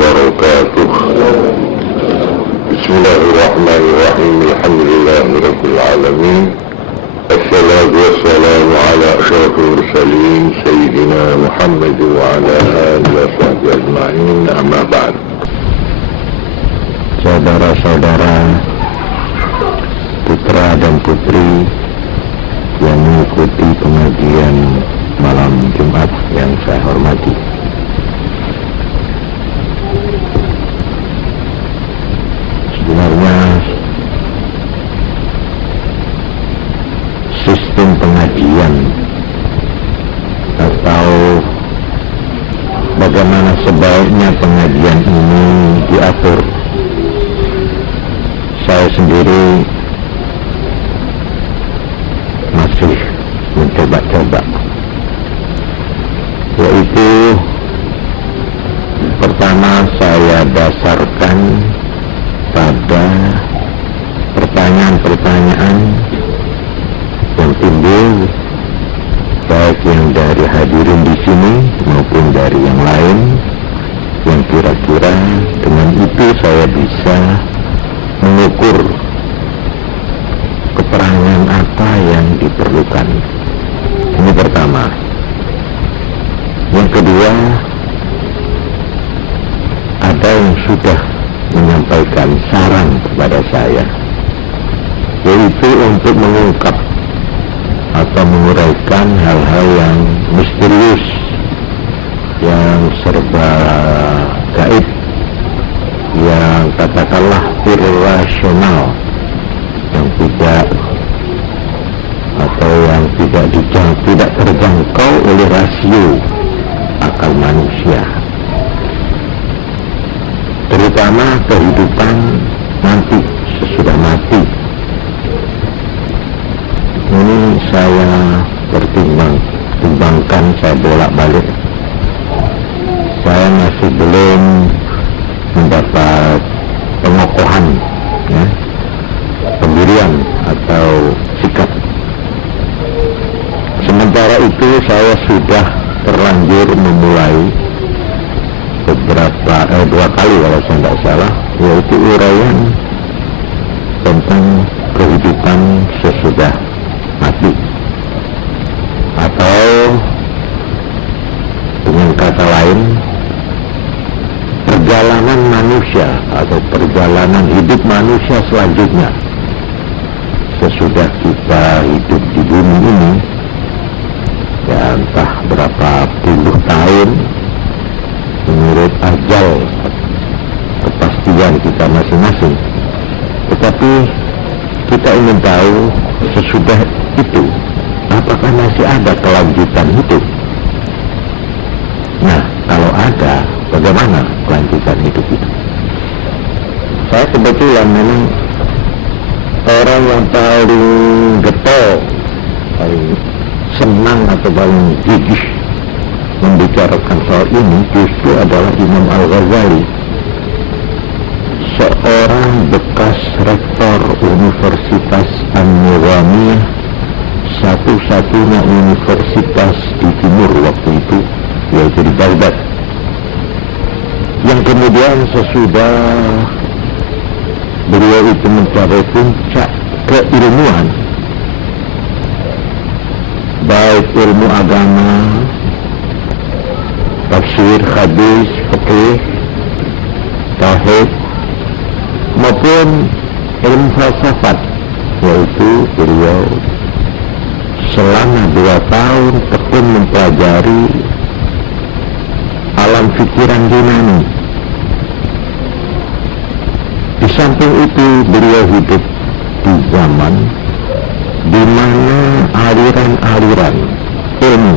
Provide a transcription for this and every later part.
wabarakatuh. Bismillahirrahmanirrahim. Alhamdulillahirabbil alamin. Assalatu wassalamu ala asyrafil mursalin sayyidina Muhammad wa ala alihi washabbihi ajma'in. Amma ba'd. Saudara-saudara, putra dan putri yang mengikuti pengajian malam Jumat yang saya hormati, sebenarnya sistem pengajian atau bagaimana sebaiknya pengajian ini diatur, saya sendiri masih mencoba-coba, yaitu pertama saya dasarkan pada pertanyaan-pertanyaan yang timbul baik yang dari hadirin di sini maupun dari yang lain, yang kira-kira dengan itu saya bisa mengukur keterangan apa yang diperlukan. Ini pertama. Yang kedua, ada yang sudah menyampaikan saran kepada saya, yaitu untuk mengungkap atau menguraikan hal-hal yang misterius, yang serba gaib, yang katakanlah irrasional, yang tidak atau yang tidak terjangkau oleh rasio akal manusia, terutama kehidupan nanti sesudah mati. Ini saya pertimbangkan, saya bolak-balik. Saya masih belum mendapat pengokohan, ya, pendirian atau sikap. Sementara itu saya sudah terlanjur memulai dua kali kalau saya tidak salah, yaitu uraian tentang kehidupan sesudah mati, atau dengan kata lain perjalanan manusia atau perjalanan hidup manusia selanjutnya sesudah kita hidup di bumi ini, ya entah berapa puluh tahun menurut ajal kepastian kita masing-masing. Tetapi kita ingin tahu sesudah itu apakah masih ada kelanjutan hidup. Nah, kalau ada, bagaimana kelanjutan hidup itu? Saya kebetulan memang orang yang paling getol, paling senang atau paling gigih membicarakan soal ini justru adalah Imam Al-Ghazali, seorang bekas rektor Universitas An-Nizamiyah, satu-satunya universitas di timur waktu itu, yaitu di Baghdad, yang kemudian sesudah beliau itu mencapai puncak keilmuan, baik ilmu agama, tafsir, hadis, fikih, tauhid, maupun ilmu falsafat, yaitu beliau selama 2 tahun tekun mempelajari alam pikiran Yunani. Di samping itu beliau hidup di zaman di mana aliran-aliran ilmu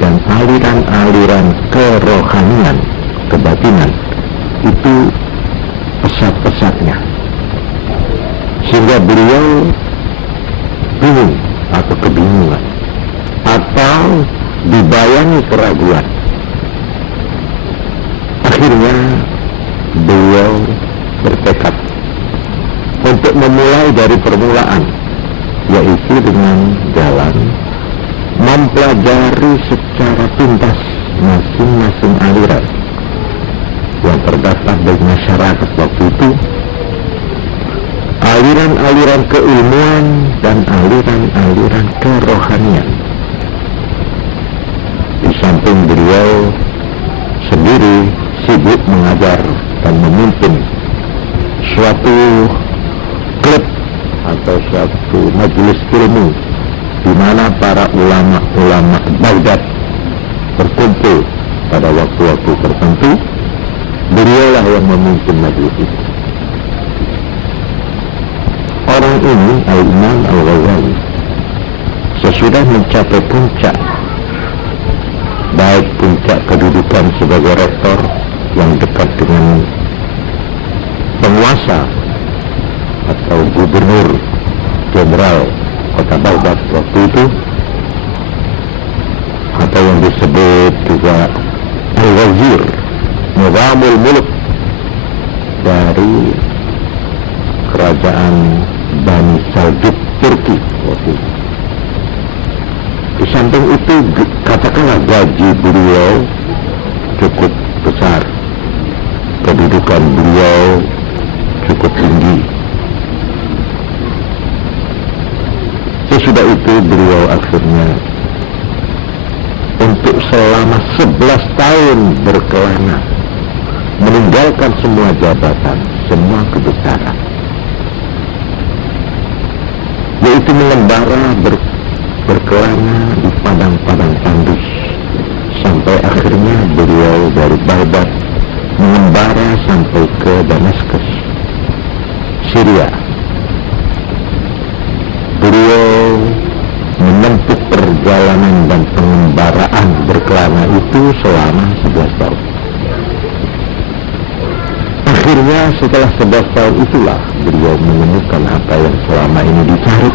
dan aliran-aliran kerohanian, kebatinan itu pesat-pesatnya, sehingga beliau bingung atau kebingungan atau dibayangi keraguan. Akhirnya beliau bertekad untuk memulai dari permulaan, yaitu dengan jalan mempelajari secara tuntas masing-masing aliran yang terdapat dari masyarakat waktu itu, aliran-aliran keilmuan dan aliran-aliran kerohanian. Di samping beliau sendiri sibuk mengajar dan memimpin suatu klub atau suatu majelis ilmu di mana para ulama-ulama Baghdad berkumpul pada waktu-waktu tertentu. Beliaulah yang memimpin majelis itu. Orang ini, Al-Imam Al-Ghazali, sesudah mencapai puncak, baik puncak kedudukan sebagai rektor yang dekat dengan penguasa atau gubernur jenderal kota Baghdad waktu itu, atau yang disebut juga Al-Wazir Nizamul Muluk dari kerajaan Bani Saljuk Turki waktu itu. Di samping itu, katakanlah gaji beliau cukup besar, kedudukan beliau cukup tinggi. Sesudah itu beliau akhirnya untuk selama 11 tahun berkelana meninggalkan semua jabatan, semua kebesaran, yaitu mengembara berkelana di padang-padang tandus, sampai akhirnya beliau dari Baghdad mengembara sampai ke Damaskus, Syria. Beliau menempuh perjalanan dan pengembaraan berkelana itu selama 11 tahun. Akhirnya setelah 11 tahun itulah beliau menemukan apa yang selama ini dicari,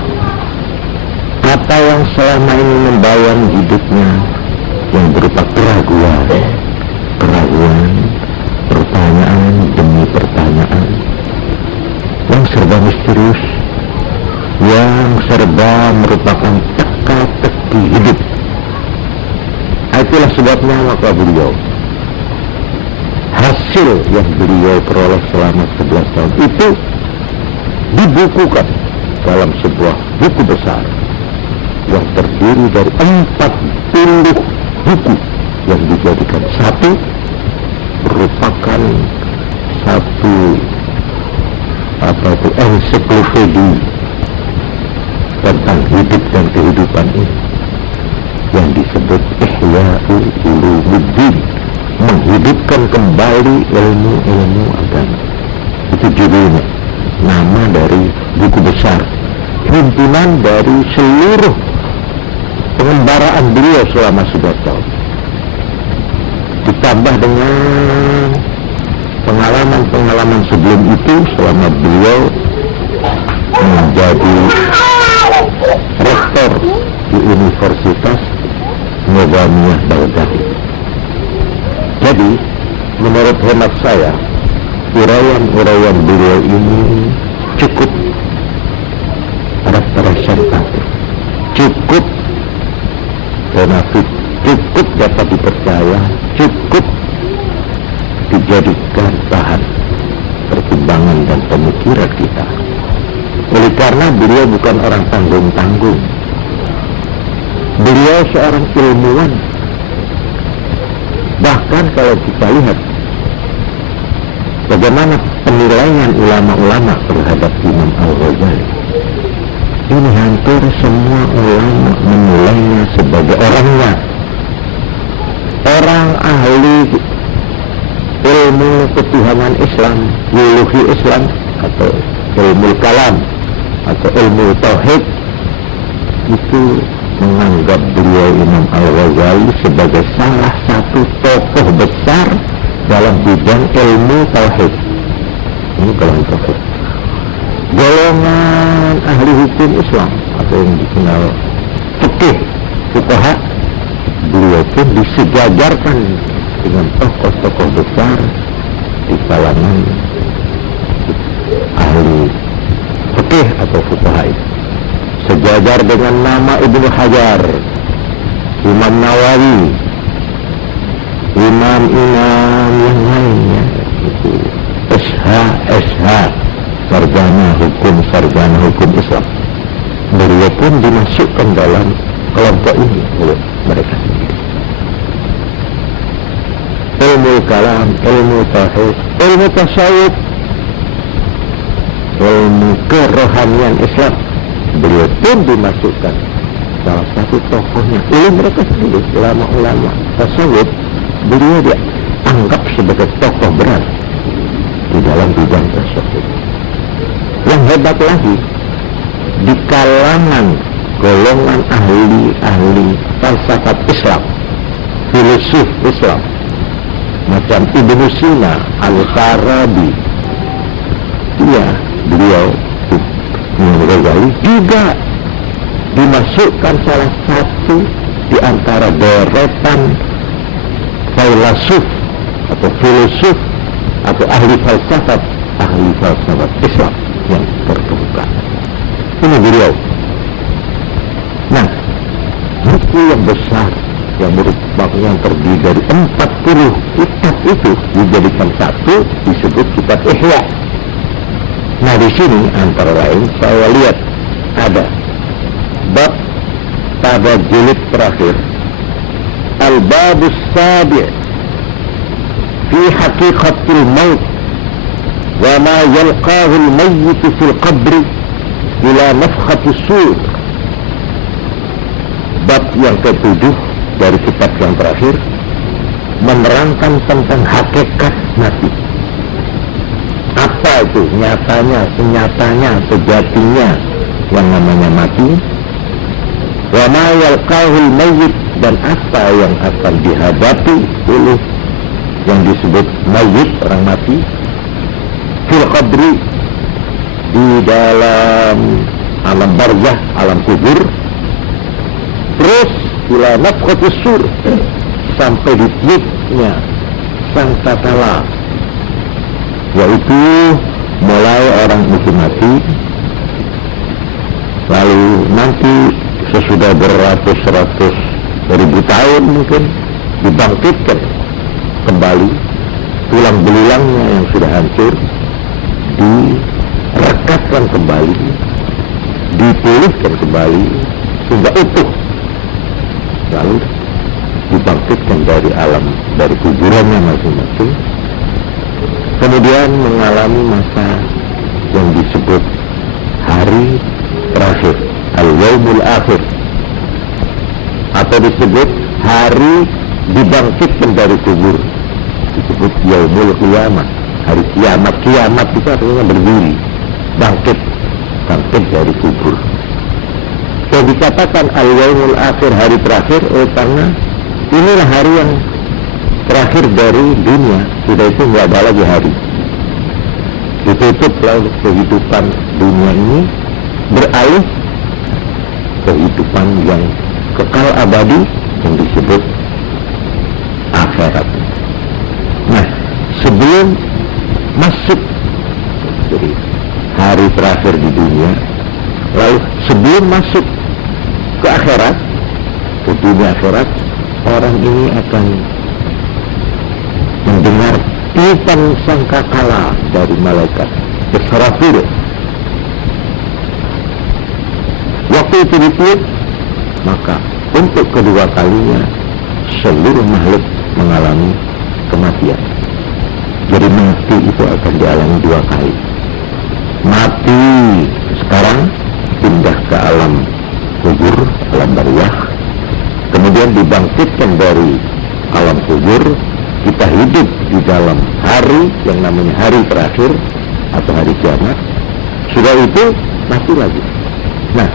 apa yang selama ini membayang hidupnya, yang berupa keraguan, pertanyaan demi pertanyaan, yang serba misterius, yang serba merupakan teka-teki hidup. Itulah sebabnya maka beliau, hasil yang beliau peroleh selama 11 tahun itu dibukukan dalam sebuah buku besar yang terdiri dari 40 buku yang dijadikan satu, merupakan satu ensiklopedi tentang hidup dan kehidupan ini, yang disebut Ihya'u Ulumuddin, menghidupkan kembali ilmu-ilmu agama. Itu judulnya, nama dari buku besar, himpunan dari seluruh pengembaraan beliau selama 11 tahun, ditambah dengan pengalaman-pengalaman sebelum itu selama beliau menjadi rektor di Universitas Nizamiyah Baghdad. Jadi menurut hemat saya, uraian-uraian beliau ini cukup representatif, cukup benefit, cukup dapat dipercaya, cukup dijadikan bahan pertimbangan dan pemikiran kita. Oleh karena beliau bukan orang tanggung-tanggung, beliau seorang ilmuwan. Bahkan kalau kita lihat bagaimana penilaian ulama-ulama terhadap Imam Al-Ghazali, ini hampir semua ulama menilainya sebagai orang ahli ilmu ketuhanan Islam, teologi Islam, atau ilmu kalam, atau ilmu tauhid. Itu menganggap beliau Imam Al-Ghazali sebagai salah satu tokoh besar dalam bidang ilmu tauhid. Ini dalam tauhid. Golongan ahli hukum Islam atau yang dikenal fikih, fuqaha, beliau pun disejajarkan dengan tokoh-tokoh besar di kalangan ahli fikih atau fuqaha itu. Sejajar dengan nama Ibnu Hajar, Imam Nawawi, imam-imam yang lainnya. HSH, sarjana hukum Islam. Beliau pun dimasukkan dalam kelompok ini oleh mereka sendiri. Ilmu kalam, ilmu tauhid, ilmu tasawuf, ilmu kerohanian Islam, beliau pun dimasukkan salah satu tokohnya oleh mereka sendiri. Ulama-ulama tasawuf, beliau dianggap sebagai tokoh berat di dalam bidang tasawuf. Yang hebat lagi, di kalangan golongan ahli falsafat Islam, filosof Islam macam Ibnu Sina, Al-Farabi, beliau juga dimasukkan salah satu di antara deretan filosof atau ahli falsafat Islam yang terkemuka. Ini beliau. Nah, buku yang besar yang terdiri dari 40 kitab itu dijadikan satu, disebut kitab Ihya. Nah, di sini antara lain saya lihat ada bab pada jilid terakhir, Al-Babus Sabi' fi haqiqatil maut wa ma yalqahu al-mayyit fil qabri ila nafkhatis sur. Bab yang ke-7 dari kitab yang terakhir menerangkan tentang hakikat mati. Apa itu senyatanya, sejatinya yang namanya mati. Wa ma yalqahul mayyit, dan apa yang akan dihadapi oleh yang disebut mayyit, orang mati, fil qabri, di dalam alam barzah, alam kubur, terus ila nafkhatis sur, sampai ditiupnya sangkakala, yaitu mulai orang itu mati, lalu nanti sesudah beratus-ratus ribu tahun mungkin dibangkitkan kembali, tulang belulangnya yang sudah hancur direkatkan kembali, dipulihkan kembali sehingga utuh, lalu dibangkitkan dari kuburannya masing-masing, kemudian mengalami masa yang disebut hari terakhir, al-yaumul akhir, atau disebut hari dibangkitkan dari kubur, disebut yaumul qiyamah, hari kiamat. Kiamat itu artinya berdiri, bangkit dari kubur. Yang dikatakan al-yaumul akhir, hari terakhir, karena inilah hari yang terakhir dari dunia. Sudah itu nggak ada lagi hari, ditutup lalu kehidupan dunia ini, beralih kehidupan yang kekal abadi yang disebut akhirat. Nah, sebelum masuk jadi hari terakhir di dunia, lalu sebelum masuk ke akhirat, ke dunia akhirat, orang ini akan mendengar tiupan sangkakala dari malaikat Israfil. Waktu itu ditiup, maka untuk kedua kalinya seluruh makhluk mengalami kematian. Jadi mati itu akan dialami dua kali. Mati sekarang, pindah ke alam kubur, alam barzah, kemudian dibangkitkan dari alam kubur, kita hidup di dalam hari yang namanya hari terakhir atau hari kiamat. Sudah itu mati lagi. Nah,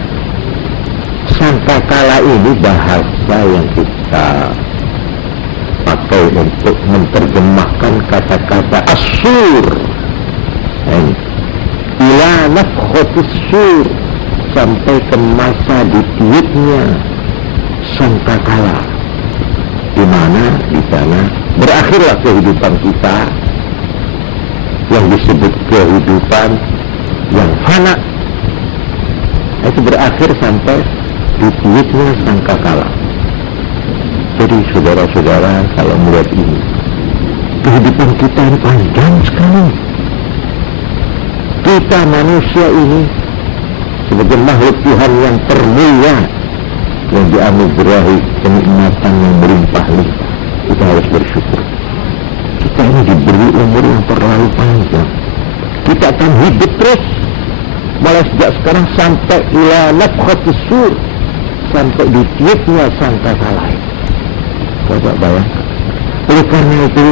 sangkakala ini bahasa yang kita pakai untuk menerjemahkan kata-kata asur, ila nafkhatis sur, sampai ke masa ditiupnya sangkakala, di mana di sana berakhirlah kehidupan kita yang disebut kehidupan yang fana. Itu berakhir sampai ditiupnya sangkakala. Jadi saudara-saudara, kalau melihat ini, kehidupan kita ini panjang sekali. kita manusia ini sebagai makhluk Tuhan yang termulia, yang dianugerahi kenikmatan yang berlimpah-limpah, kita harus bersyukur. Kita ini diberi umur yang terlalu panjang. Kita akan hidup terus, mulai sejak sekarang sampai ila nafkhatis sur, sampai di tiupnya sangkakala. Coba bayangkan. Oleh karena itu,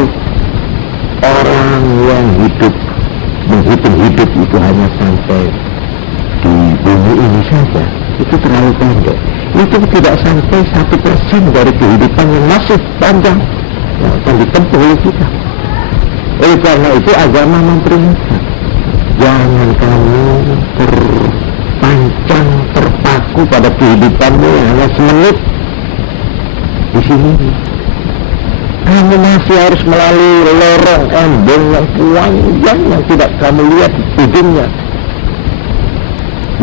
orang yang menghitung hidup itu hanya sampai di bumi ini saja, itu terlalu pendek. Itu tidak sampai 1% dari kehidupan yang masih panjang yang akan ditempuh oleh kita. Oleh karena itu agama memperingatkan, jangan kamu terpaku pada kehidupanmu yang hanya semenit di sini. Kamu masih harus melalui lorong embung yang panjang yang tidak kamu lihat ujungnya,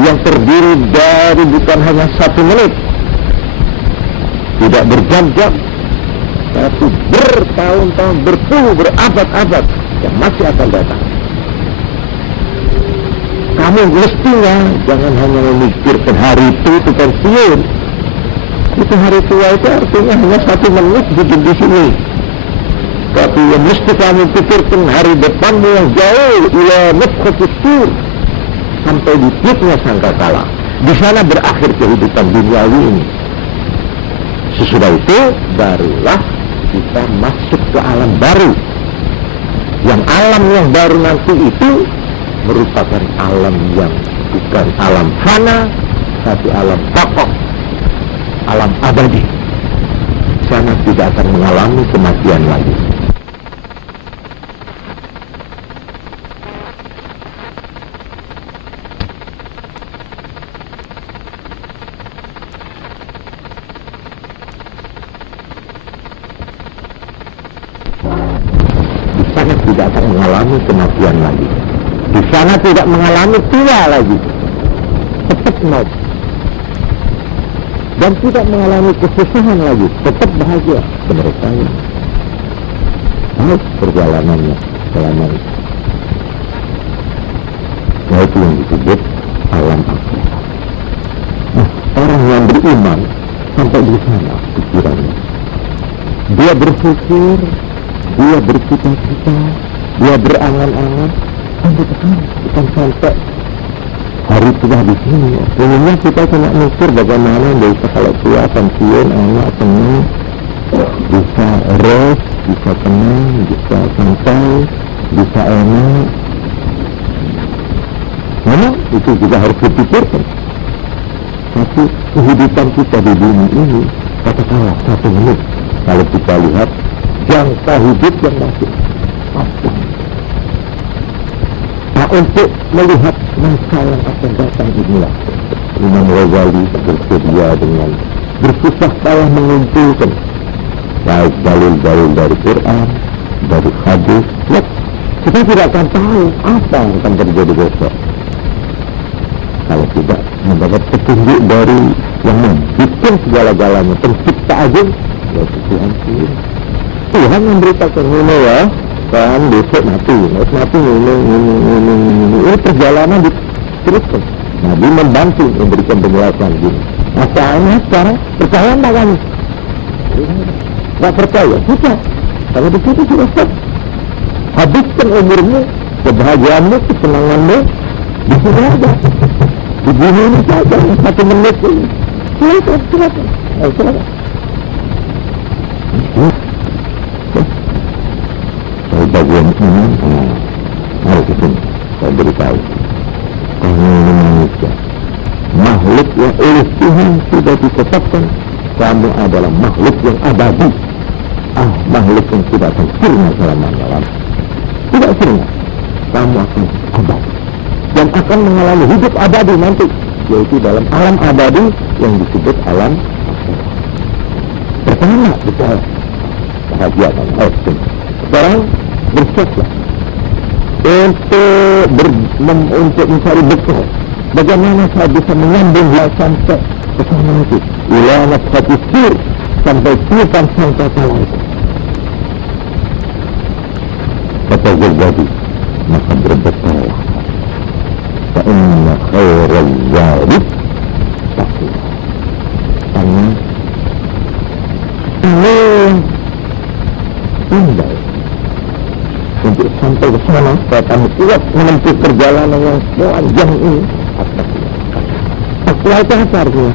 yang terdiri dari bukan hanya 1 menit, tidak berjam-jam, tapi bertahun-tahun, berpuluh, berabad-abad yang masih akan datang. Kamu mestinya jangan hanya memikirkan hari itu pensiun. Itu hari tua itu artinya hanya 1 menit hidup di sini. Tapi yang mesti kamu pikirkan hari depanmu yang jauh, ila nafkhatis sur, sampai di tiupnya sangkakala. Di sana berakhir kehidupan duniawi ini. Sesudah itu barulah kita masuk ke alam baru. Yang alam yang baru nanti itu merupakan alam yang bukan alam fana, tapi alam pokok, alam abadi. Sana tidak akan mengalami kematian lagi. Tidak akan mengalami kematian lagi. Di sana tidak mengalami tua lagi, tetap nob, dan tidak mengalami kesusahan lagi, tetap bahagia. Mereka baik perjalanannya selama itu. Nah, itu yang disebut alam akhirat. Nah, orang yang beriman sampai di sana pikirannya, dia berpikir, dia bercita-cita, dia berangan-angan sampai ke sana, bukan sampai hari tua di sini. Umumnya kita cuma mikir bagaimana bisa kalau tua pensiun, anak tenang, bisa rest, bisa tenang, bisa santai, bisa enak. Memang itu juga harus dipikirkan. Tapi kehidupan kita di bumi ini, katakanlah 1 menit, kalau kita lihat jangka hidup yang masih panjang. Nah, untuk melihat masa yang akan datang inilah Imam Ghazali bersedia dengan bersusah payah mengumpulkan baik dalil-dalil dari Quran, dari hadis. Kita tidak akan tahu apa yang akan terjadi besok kalau tidak mendapat petunjuk dari yang membuat segala-galanya, pencipta agung, yaitu Tuhan sendiri. Tuhan memberitakan ini ya, kan besok mati ini. Ini perjalanan diteruskan. Nabi membantu memberikan penjelasan gini. Masalahnya sekarang percaya enggak kamu? Enggak percaya, sudah. Kalau begitu sudah stop. Habiskan umurmu, kebahagiaanmu, kesenanganmu di sini aja. Di bumi ini saja 1 menit ini. Silakan. Bagian ini harus kesini saya beritahu, kamu ini manusia, makhluk yang oleh Tuhan sudah ditetapkan kamu adalah makhluk yang abadi, makhluk yang tidak akan sirna selama-lamanya, tidak sirna, kamu akan abadi dan akan mengalami hidup abadi nanti, yaitu dalam alam abadi yang disebut alam akhirat. Pertama percaya, bahagia dan optim. Sekarang bersiaplah untuk mencari bekal. Bagaimana saya bisa menyambung sampai ke sana itu, ila nafkhatis sur, sampai tiupan sangkakala itu. Kata Ghazali, maka berbekallah. Fa'inna khairal zadi taqwa. Karena ini indah untuk sampai ke sana, kami kuat menempuh perjalanan yang panjang ini. Takwa itu apa artinya?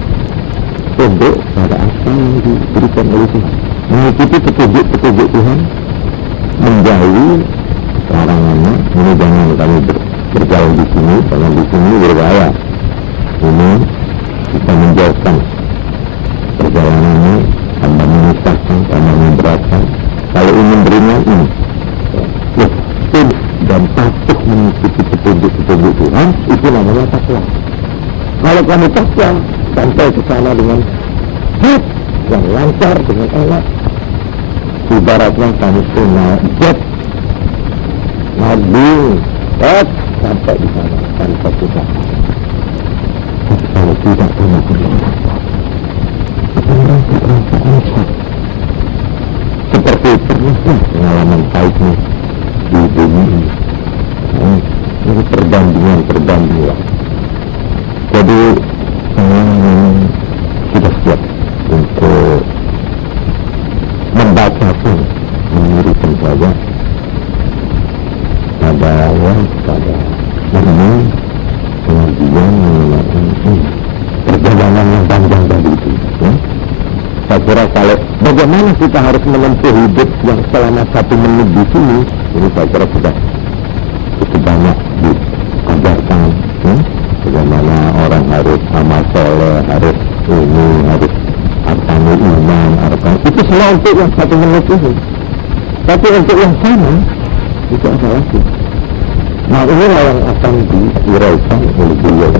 Tunduk pada apa yang diberikan oleh Tuhan, mengikuti petunjuk-petunjuk Tuhan, menjauhi larangannya. Ini jangan kami berjalan di sini, jangan di sini berbahaya. Ini kita menjauhkan perjalanan ini, tambah menyusahkan, tambah memberatkan. Kalau ingin beringat ini, dan patuh mengikuti petunjuk-petunjuk Tuhan, itu namanya takwa. Kalau kami takwa, sampai ke sana dengan yang lancar, dengan enak. Ibaratnya kami punya jet, mobil, sampai di sana tanpa susah. Tapi kalau tidak punya takwa, akan merasa seperti pernah pengalaman pahitnya di bumi ini. Ini perbandingan. Jadi saya sudah siap untuk membacakan, mengirikan saja pada ini pengajian mengenai perjalanan yang panjang tadi itu. Saya kira kalau bagaimana kita harus menempuh hidup yang selama 1 menit di sini, ini saya kira sudah cukup banyak diajarkan. Bagaimana orang harus amal soleh, harus ini, harus arkanul iman, itu semua untuk yang 1 menit ini. Tapi untuk yang sama itu ada lagi. Nah, inilah yang akan diuraikan oleh beliau.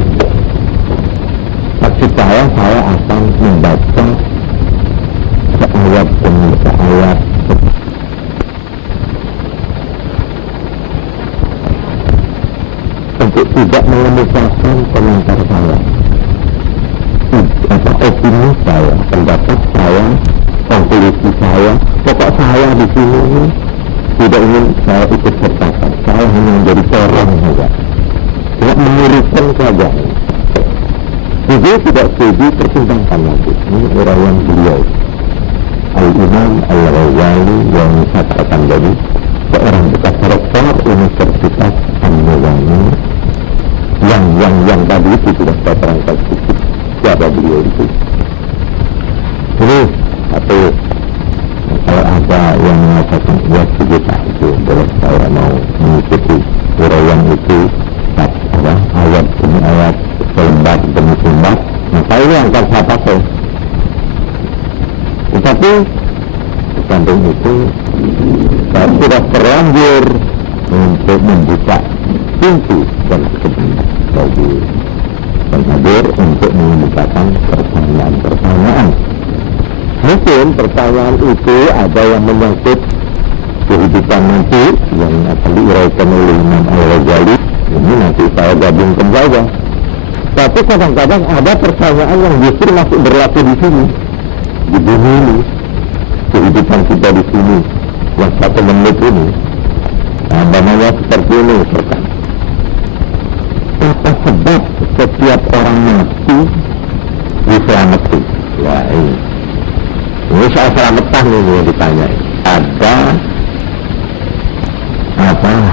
Maksud saya akan membaca seayat demi seayat untuk tidak mengemukakan komentar saya, opini saya, pendapat saya, konklusi saya. Pokok saya di sini ini tidak ingin saya ikut sertakan. Saya hanya menjadi orang saja, tidak menurutkan saja. Jadi tidak setuju, pertimbangkan nanti. Ini uraian beliau Al-Imam Al-Ghazali yang saya katakan tadi, seorang bekas rektor Universitas An-Nurani yang tadi itu sudah saya terangkan sedikit siapa beliau itu. Jadi satu, kalau ada yang mengatakan ya kita itu boleh saya mau mengikuti uraian itu, ayat demi ayat, selembar demi selembar, maka ini yang akan saya pakai. Tetapi di samping itu saya sudah terlanjur untuk membuka pintu dan kebenaran bagi pengajar untuk mengemukakan pertanyaan-pertanyaan. Mungkin pertanyaan itu ada yang menyangkut kehidupan nanti yang akan diuraikan oleh Imam Al-Ghazali. Ini nanti saya gabungkan saja. Tapi kadang-kadang ada pertanyaan yang justru masih berlaku di sini, di bumi ini, kehidupan kita di sini yang 1 menit ini. Namanya seperti ini, misalkan, apa sebab setiap orang mati diselamatkan? Ya ini soal selamatan ini yang ditanya. Ada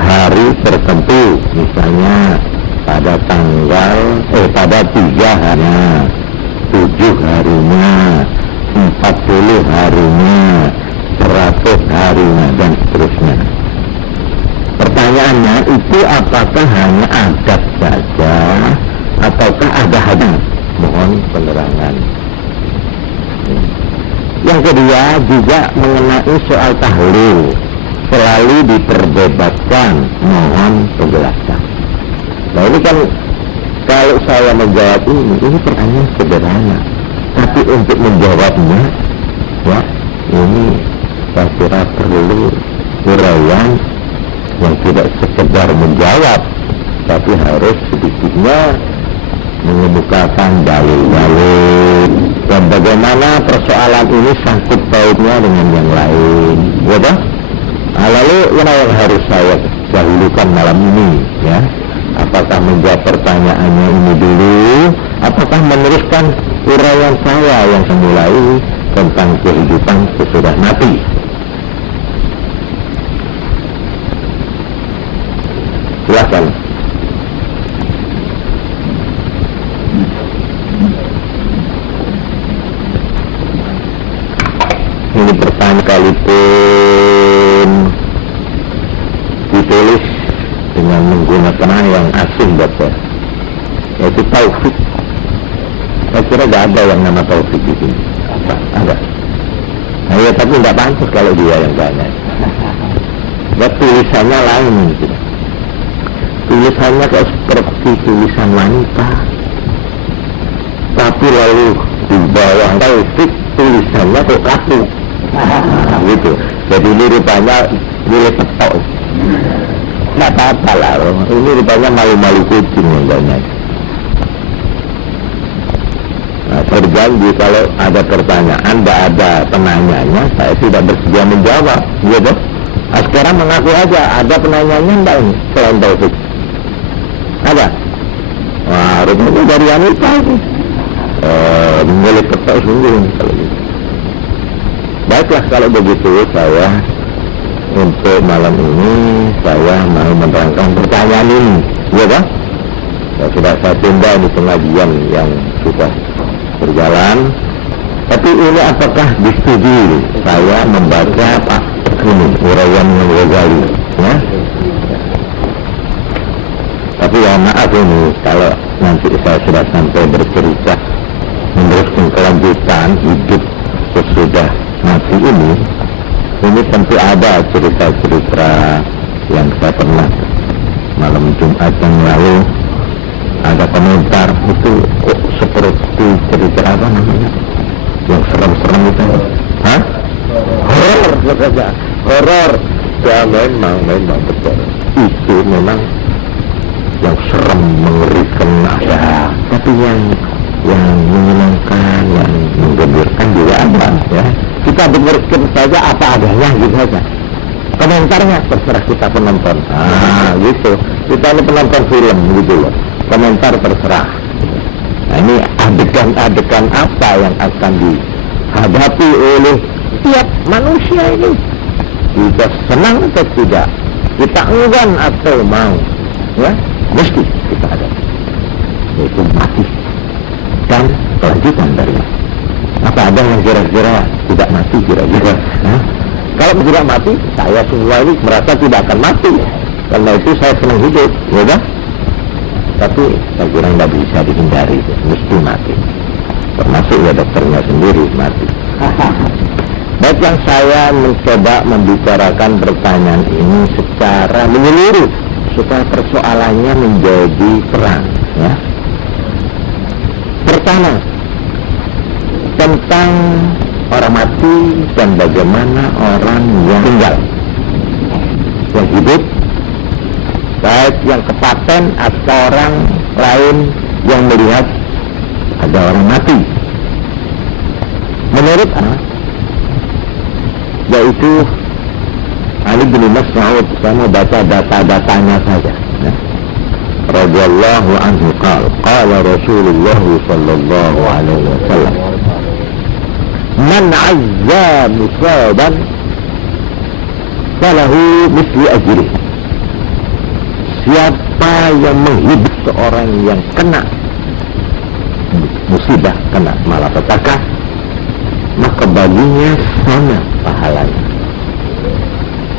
hari tertentu, misalnya pada tanggal pada 3 harinya, 7 harinya, 40 harinya, 100 harinya, dan seterusnya. Pertanyaannya itu apakah hanya adat saja ataukah ada hadis? Mohon penerangan. Yang kedua juga mengenai soal tahlil, selalu diperdebatkan, mohon penjelasan. Nah ini kan kalau saya menjawab ini pertanyaan sederhana, tapi untuk menjawabnya ya ini saya kira perlu uraian yang tidak sekedar menjawab, tapi harus sedikitnya mengemukakan dalil-dalil dan bagaimana persoalan ini sangkut pautnya dengan yang lain, ya toh? Lalu yang harus saya dahulukan malam ini, ya, Apakah menjawab pertanyaannya ini dulu, apakah meneruskan uraian saya yang semulai tentang kehidupan sesudah mati? Silakan. Ini pertanyaan sekalipun ditulis dengan menggunakan yang asing buat saya, yaitu taufik. Saya kira gak ada yang nama taufik di sini. Ada. Nah, ya, tapi nggak pantas kalau dia yang tanya. Ya, tulisannya lain gitu. Tulisannya kayak seperti tulisan wanita, tapi lalu di bawah taufik tulisannya kok kaku. Gitu. Jadi ini rupanya milik petok. Nggak apa-apa lah, ini rupanya malu-malu kucing yang banyak. Nah, saya berjanji kalau ada pertanyaan, tidak ada penanyanya, saya tidak bersedia menjawab, gitu. Nah, sekarang mengaku aja, ada penanyanya enggak ini, selain taufik? Ada? Wah, rupanya dari wanita itu. Milik petok sungguh kalau gitu. Baiklah, kalau begitu saya untuk malam ini saya mau menerangkan pertanyaan ini, ya kan? Sudah saya tunda di pengajian yang sudah berjalan. Tapi ini apakah disetujui saya membaca Pak ini uraian yang Ghazali, ya? Tapi ya maaf ini kalau nanti saya sudah sampai bercerita meneruskan kelanjutan hidup sesudah mati ini tentu ada cerita-cerita yang saya pernah malam Jumat yang lalu ada komentar itu kok seperti cerita apa namanya yang serem-serem itu, hah? Horor saja, horor. Ya memang betul itu memang yang serem mengerikan ada, tapi yang menyenangkan, yang menggembirakan juga ada, ya. Kita dengarkan saja apa adanya gitu saja. Komentarnya terserah kita penonton. Gitu. Kita ini penonton film gitu loh. Komentar terserah. Nah, ini adegan-adegan apa yang akan dihadapi oleh tiap manusia ini. Kita senang atau tidak, kita enggan atau mau, ya, mesti kita ada. Itu mati dan kelanjutan darinya. Apa ada yang kira-kira tidak mati kira-kira? Kalau tidak mati, saya semua ini merasa tidak akan mati. Karena itu saya senang hidup, ya kan? Tapi saya kira tidak bisa dihindari, mesti mati. Termasuk ya dokternya sendiri mati. Baik, yang saya mencoba membicarakan pertanyaan ini secara menyeluruh supaya persoalannya menjadi terang, ya. Pertama, tentang orang mati dan bagaimana orang yang tinggal, yang hidup, baik yang kepaten atau orang lain yang melihat ada orang mati. Menurut yaitu Ali bin Mas'ud, saya mau baca data-datanya saja, ya. Radhiyallahu anhu qala Rasulullah sallallahu alaihi wasallam, man azza musaban falahu misli ajri. Siapa yang menghibur seorang yang kena musibah, kena malapetaka, maka baginya sama pahalanya.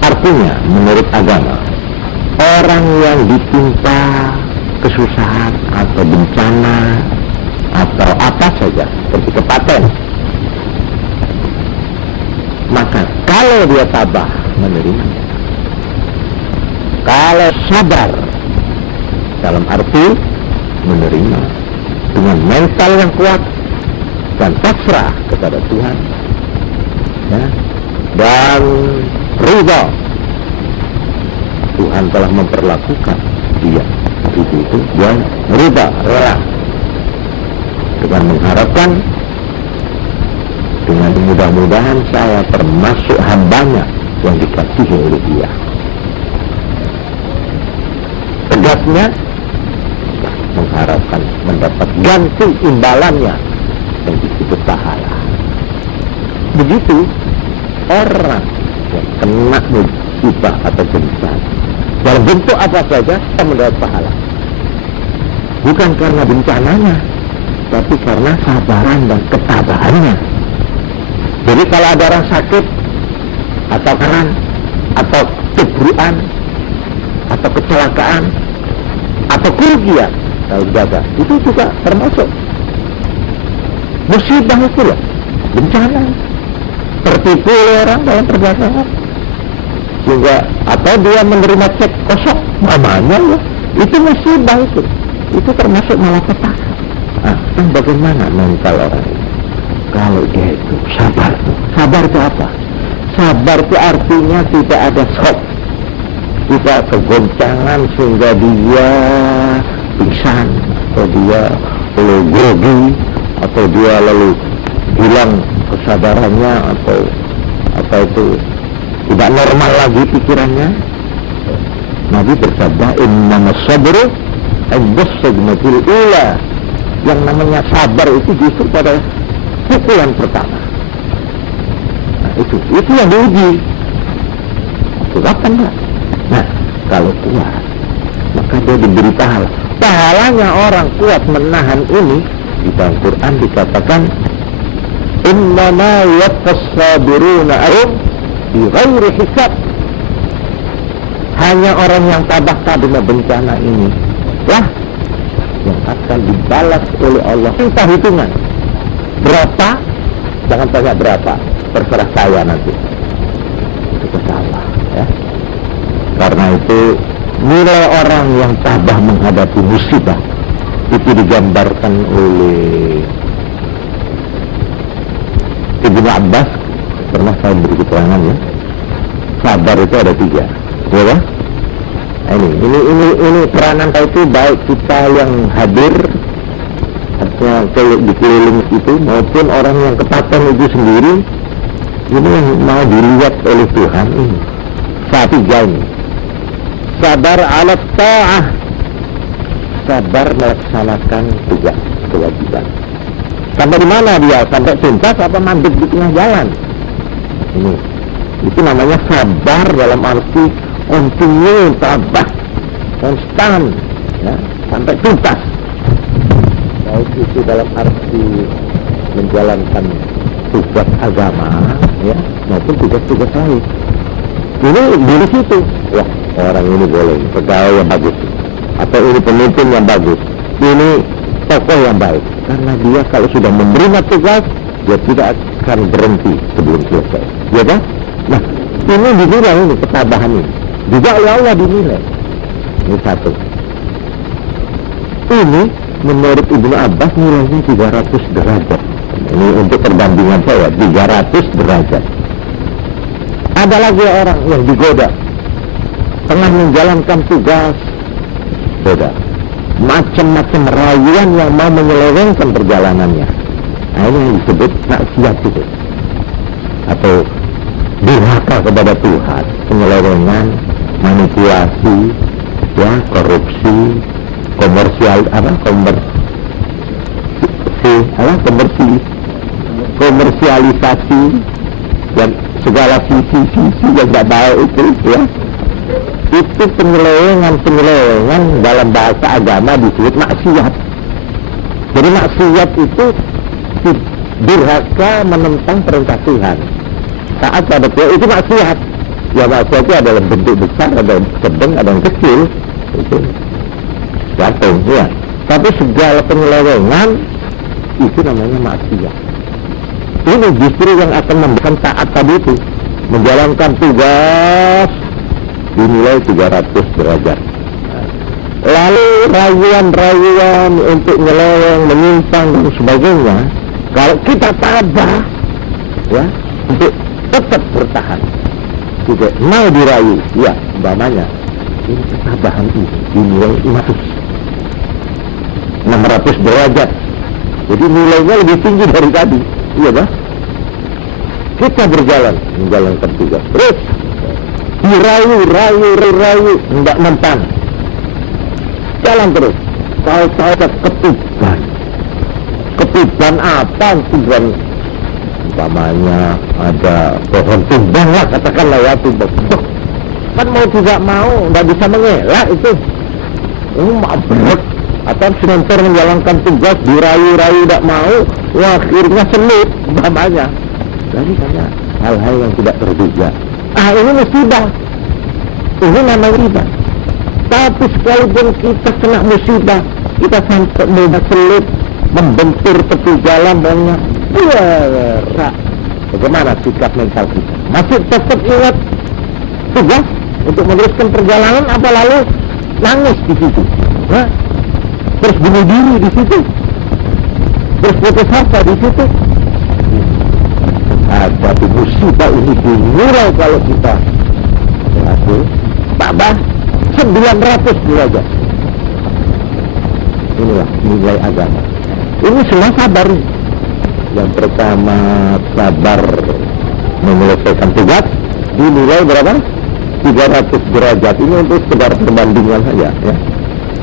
Artinya menurut agama, orang yang ditimpa kesusahan atau bencana atau apa saja seperti kepaten, maka kalau dia tabah menerima, kalau sabar dalam arti menerima dengan mental yang kuat dan pasrah kepada Tuhan, ya, dan ridha, Tuhan telah memperlakukan dia itu dia ridha, rela, dengan mengharapkan dengan mudah-mudahan saya termasuk hambanya yang dikasihi oleh dia. Tegasnya mengharapkan mendapat ganti imbalannya yang disebut pahala. Begitu orang yang kena musibah atau bencana dalam bentuk apa saja akan mendapat pahala, bukan karena bencananya, tapi karena sabaran dan ketabahannya. Jadi kalau ada orang sakit atau keran atau kebruan atau kecelakaan atau kerugian kalau jaga, itu juga termasuk musibah itu loh, bencana. Tertipu oleh orang dalam perdagangan sehingga atau dia menerima cek kosong namanya ya, itu musibah itu termasuk malapetaka. Nah, bagaimana mental orang ini kalau dia itu sabar? Sabar itu apa? Sabar itu artinya tidak ada shock, tidak kegoncangan sehingga dia pingsan atau dia lalu grogi atau dia lalu hilang kesadarannya atau itu tidak normal lagi pikirannya. Nabi bersabda, innamas sabru indas-sadmatil ula. Yang namanya sabar itu justru pada pukulan pertama. Nah, itu yang diuji. Kuat kan enggak? Nah, kalau kuat maka dia diberi pahala. Pahalanya orang kuat menahan ini di dalam Quran dikatakan innama yaffas-sabiruna ajrahum bighairi hisab. Hanya orang yang tabah terhadap bencana ini lah yang akan dibalas oleh Allah tanpa hitungan. Berapa? Jangan tanya berapa, terserah saya nanti. Itu salah ya. Karena itu nilai orang yang tabah menghadapi musibah itu digambarkan oleh Ibnu Abbas, pernah saya beri keterangan ya. Sabar itu ada 3, ya kan? Ini peranan itu baik kita yang hadir artinya di keliling itu maupun orang yang ketaatan itu sendiri, ini yang mau dilihat oleh Tuhan ini. 3 ini. Sabar ala ta'ah, sabar melaksanakan tugas kewajiban. Sampai di mana dia? Sampai tuntas apa mandek di tengah jalan? Ini, itu namanya sabar dalam arti kontinu, tabah, konstan, ya, sampai tuntas. Baik itu dalam arti menjalankan tugas agama, ya, maupun tugas-tugas lain. Ini dari situ, wah orang ini boleh pegawai yang bagus, atau ini pemimpin yang bagus, ini tokoh yang baik. Karena dia kalau sudah menerima tugas, dia tidak akan berhenti sebelum selesai, ya kan? Nah, ini dinilai ini ketabahan ini, juga oleh Allah dinilai. Ini satu. Ini menurut Ibnu Abbas nilainya 300 derajat. Ini untuk perbandingan saya, 300 derajat. Ada lagi orang yang digoda tengah menjalankan tugas, beda macam-macam rayuan yang mau menyelewengkan perjalanannya. Nah, ini yang disebut maksiat itu, atau durhaka kepada Tuhan, penyelewengan, manipulasi, ya, korupsi, komersialisasi dan segala sisi yang tidak baik itu, ya. Itu penyelewengan dalam bahasa agama disebut maksiat. Jadi maksiat itu durhaka menentang perintah Tuhan, taat pada Tuhan, itu maksiat. Ya, maksiat itu adalah bentuk besar, ada yang sedang, ada yang kecil, itu jatuh, ya. Tapi segala penyelewengan itu namanya maksiat. Ini justru yang akan memberikan taat tadi itu, menjalankan tugas dinilai 300 derajat. Lalu rayuan untuk nyeleweng, menyimpang dan sebagainya, kalau kita tabah, ya, untuk tetap bertahan, tidak mau dirayu, ya, umpamanya ini ketabahan ini dinilai 600 derajat. Jadi nilainya lebih tinggi dari tadi, iya bah? Kita menjalankan tugas terus, dirayu, tidak mentang, jalan terus. tahu-tahu ada ketiban. Ketiban apa? Ketiban umpamanya ada pohon tumbang lah, katakanlah ya, tumbang. Kan mau tidak mau, nggak bisa mengelak itu. Berat. Atau sebentar menjalankan tugas, dirayu-rayu tidak mau, wah, akhirnya selit umpamanya. Jadi karena hal-hal yang tidak terduga. Ini musibah. Ini namanya riba. Tapi sekalipun kita kena musibah, kita sampai mudah selit, membentur tepi jalan banyak. Bagaimana sikap mental kita? Masih tetap ingat tugas untuk meneruskan perjalanan, apa lalu nangis di situ? Terus bunuh diri di situ? Terus putus asa di situ? Ada musibah ini dimulai kalau kita berhasil tambah 900 derajat. Inilah nilai agama. Ini semua sabar. Yang pertama sabar menyelesaikan tugas, dinilai berapa? 300 derajat. Ini untuk sekedar perbandingan saja ya.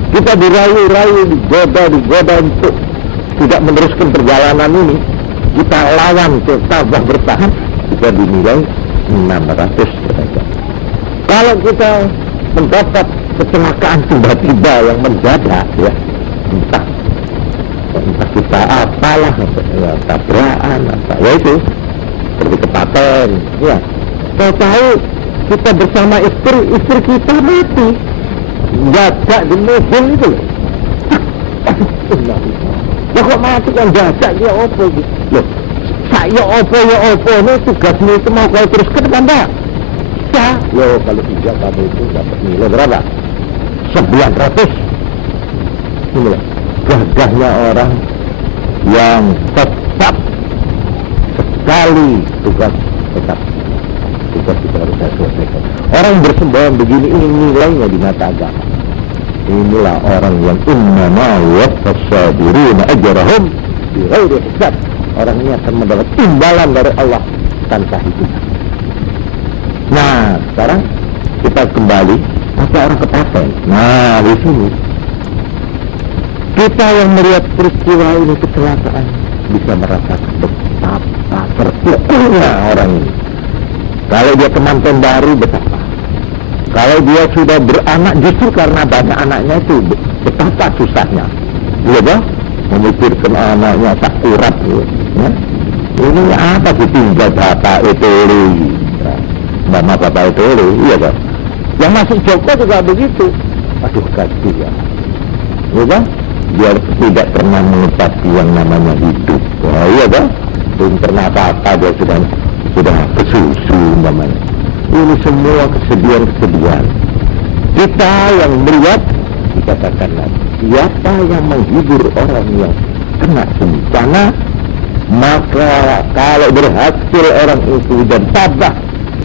Kita dirayu-rayu, digoda untuk tidak meneruskan perjalanan ini. Kita lawan, tabah bertahan, kita dinilai 600 derajat. Kalau kita mendapat kecelakaan tiba-tiba yang mendadak ya, entah kita apalah, ya, tabrakan apa, ya itu seperti kepaten ya, tahu kita bersama istri kita mati jajak di mobil itu loh. Ya kok mati kan jajak, ya opo gitu loh. Saya opo ini tugasmu itu mau kau teruskan kan enggak? Ya, loh kalau tidak kamu itu dapat nilai berapa? 900. Inilah gagahnya orang yang tetap sekali tugas tetap tugas kita harus selesaikan. Orang yang bersembahyang begini, ini nilainya di mata agama. Inilah orang yang innama waffas-sabiruna ajrahum bighairi hisab. Orang ini akan mendapat imbalan dari Allah tanpa hitungan. Nah, sekarang kita kembali apa orang kepaten. Nah, di sini kita yang melihat peristiwa ini, kecelakaan, bisa merasakan betapa terpukulnya orang ini. Kalau dia kemanten baru, betapa. Kalau dia sudah beranak, justru karena banyak anaknya itu, betapa susahnya. Dia bah memikirkan anaknya tak kurat ya. Ini apa ditinggal bapak itu ya. Mama bapak itu iya kan. Yang masih Joko juga begitu. Aduh kasihan ya kan. Dia tidak pernah mengetahui yang namanya hidup. Wah iya kan. Belum pernah apa-apa, dia sudah kesusu namanya. Ini semua kesedihan-kesedihan. Kita yang melihat, dikatakanlah, siapa yang menghibur orang yang kena bencana, maka kalau berhasil orang itu dan tabah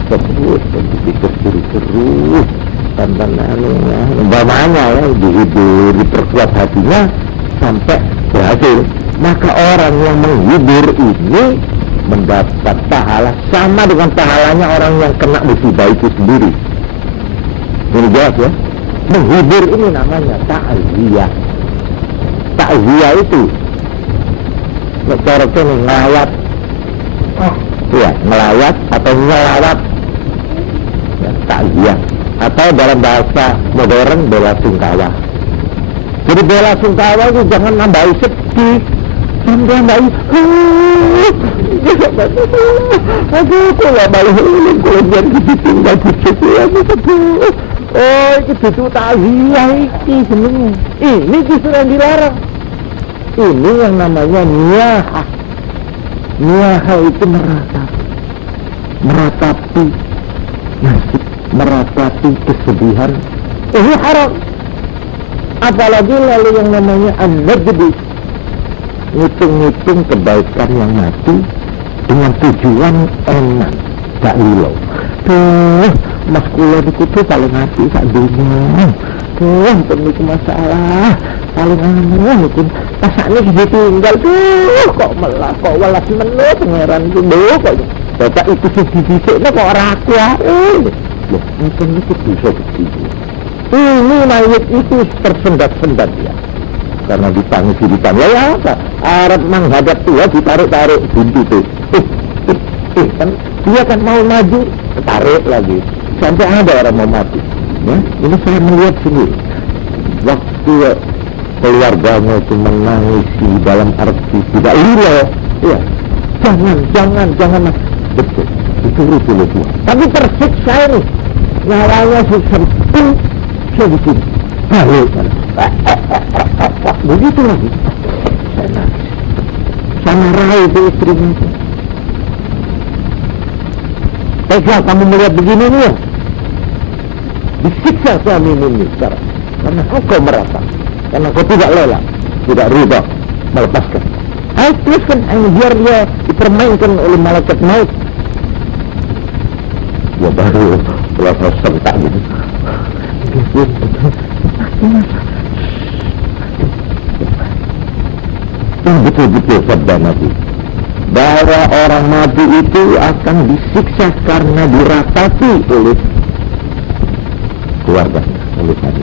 terus terus tantangannya, umpamanya ya, dihibur, diperkuat hatinya sampai berhasil, maka orang yang menghibur ini mendapat pahala sama dengan pahalanya orang yang kena musibah itu sendiri. Ini jelas ya. Menghibur ini namanya ta'ziyah. Ta'ziyah itu cara ini ngelayat, ya ngelayat atau ngelawat ya, ta'ziyah. Atau dalam bahasa modern bela sungkawa. Jadi bela sungkawa itu jangan nambahi sedih, nambahi aduh kok nambahi kalau jangan ditinggal bujuku ya sedih. Oh itu ta'ziyah ini sebenarnya. Ini justru yang dilarang. Ini yang namanya niyahah. Niyahah itu meratapi nasib, meratapi kesedihan. Ini haram. Apalagi lalu yang namanya an-najdi, ngitung-ngitung kebaikan yang mati dengan tujuan enak, gak lilau. Tuh, mas kula niku tuh paling hati sak dunia. Tuh, itu masalah paling niku pasane ditinggal tuh kok melas kok welas menut pangeran itu lho kok. Bapak itu sing didisikne kok ora aku ae. Loh, mungkin itu bisa begitu. Ini mayat itu tersendat-sendat ya. karena ditangisi ya apa? Arab menghadap Tuhan ditarik-tarik buntu itu. Kan dia kan mau maju, tarik lagi. Sampai ada orang mau mati. Ya, ini saya melihat sendiri. Waktu keluarganya itu menangisi dalam arti tidak lilo. Ya, jangan. Betul, disuruh oleh Tuhan. Tapi tersiksa ini. Nyawanya sesentuh, saya di sini. Balik. Begitu lagi. Saya nangis. Sama Rai itu istrinya itu. Tega kamu melihat begini nih ya. Disiksa suamimu ini sekarang. Karena engkau merasa. Karena kau tidak rela, tidak ridha melepaskan. Ayo teruskan, biar dia dipermainkan oleh malaikat maut. Ya baru setelah sentak gitu. Ini betul-betul sabda Nabi. Bahwa orang mati itu akan disiksa karena diratapi oleh keluarganya, oleh Nabi.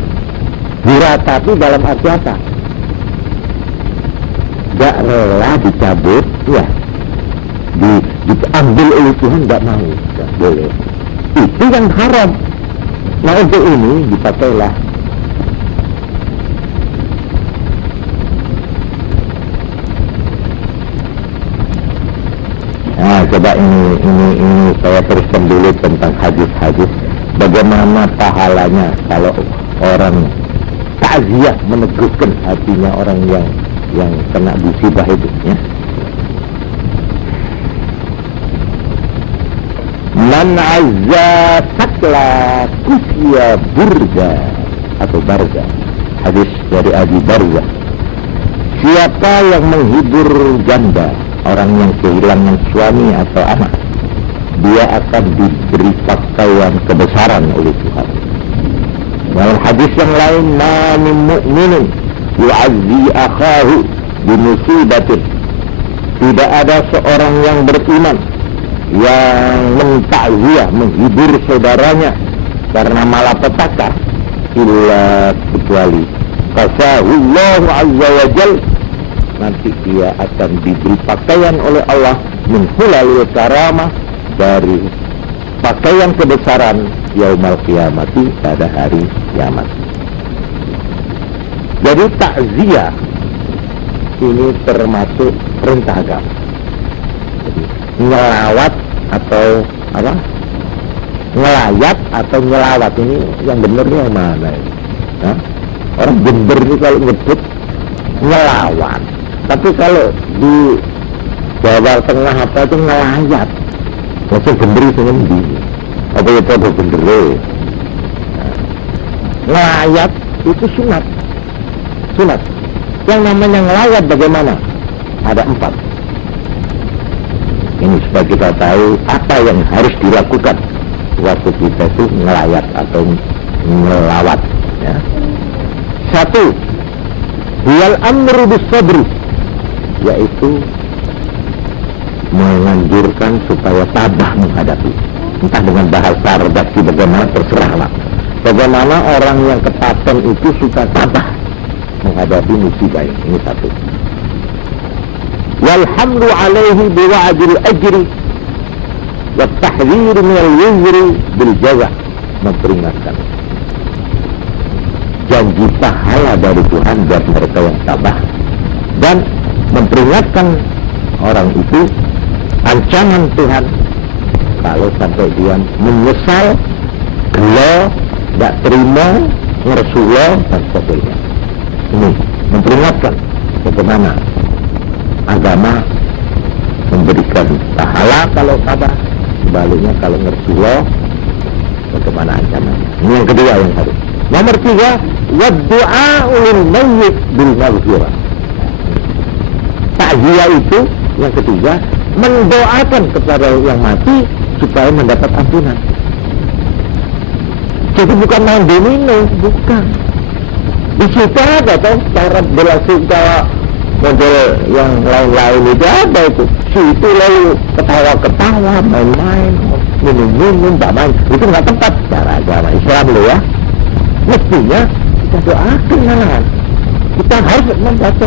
Diratapi dalam arti apa? Gak rela dicabut, ya. Diambil oleh Tuhan, gak mau, gak boleh. Itu yang haram. Nah untuk ini dipakailah coba ini saya teruskan dulu tentang hadis-hadis. Bagaimana pahalanya kalau orang takziah meneguhkan hatinya orang yang kena musibah itu, ya. Man azza sakla kusya burga atau barga. Hadis dari Abi Barzah. Siapa yang menghibur janda, orang yang kehilangan suami atau anak, dia akan diberi pakaian kebesaran oleh Tuhan. Dalam hadis yang lain, ma min mu'minin yu'azzi akhahu bimusibatin. Tidak ada seorang yang beriman yang mentakziah, menghibur saudaranya karena malapetaka, illa kecuali kasahullahu azza wa jal, nanti dia akan diberi pakaian oleh Allah min hulalil karamah, dari pakaian kebesaran yaumal qiyamati, pada hari kiamat. Jadi takziah ini termasuk perintah agama. Jadi ngelawat atau apa? Ngelayat atau ngelawat, ini yang benernya yang mana ini? Nah, orang bener ini kalau nyebut ngelawat. Tapi kalau di Jawa Tengah apa itu ngelayat. Maksud bener itu ngendi? Apa itu ada bener? Nah, ngelayat itu sunat. Sunat. Yang namanya ngelayat bagaimana? Ada 4. Ini supaya kita tahu apa yang harus dilakukan waktu kita itu ngelayat atau ngelawat, ya. 1, wal amru bis sabri, yaitu menganjurkan supaya tabah menghadapi, entah dengan bahasa redaksi bagaimana, terserahlah. Bagaimana orang yang ketaatan itu suka tabah menghadapi musibah ini. 1. Walhamdu alaihi biwa'adil ajri wa tahdhir minal wizri bil jaza, memperingatkan janji pahala dari Tuhan buat mereka yang tabah, dan memperingatkan orang itu ancaman Tuhan kalau sampai dia menyesal, gelo, tidak terima, ngersulo, dan sebagainya. Ini memperingatkan bagaimana agama memberikan pahala kalau tabah, sebaliknya kalau ngersulo bagaimana ancamannya. Ini yang kedua yang harus. Nomor 3, waddu'a ulil mayyit bil maghfirah. Takziah itu yang ketiga, mendoakan kepada yang mati supaya mendapat ampunan. Jadi bukan main domino, bukan. Di situ ada toh cara belasungkawa model yang lain-lain itu ada itu. Situ lalu ketawa-ketawa, main-main, minum-minum, tak main. Itu nggak tepat cara agama Islam lo ya. Mestinya kita doakan malahan. kita harus membaca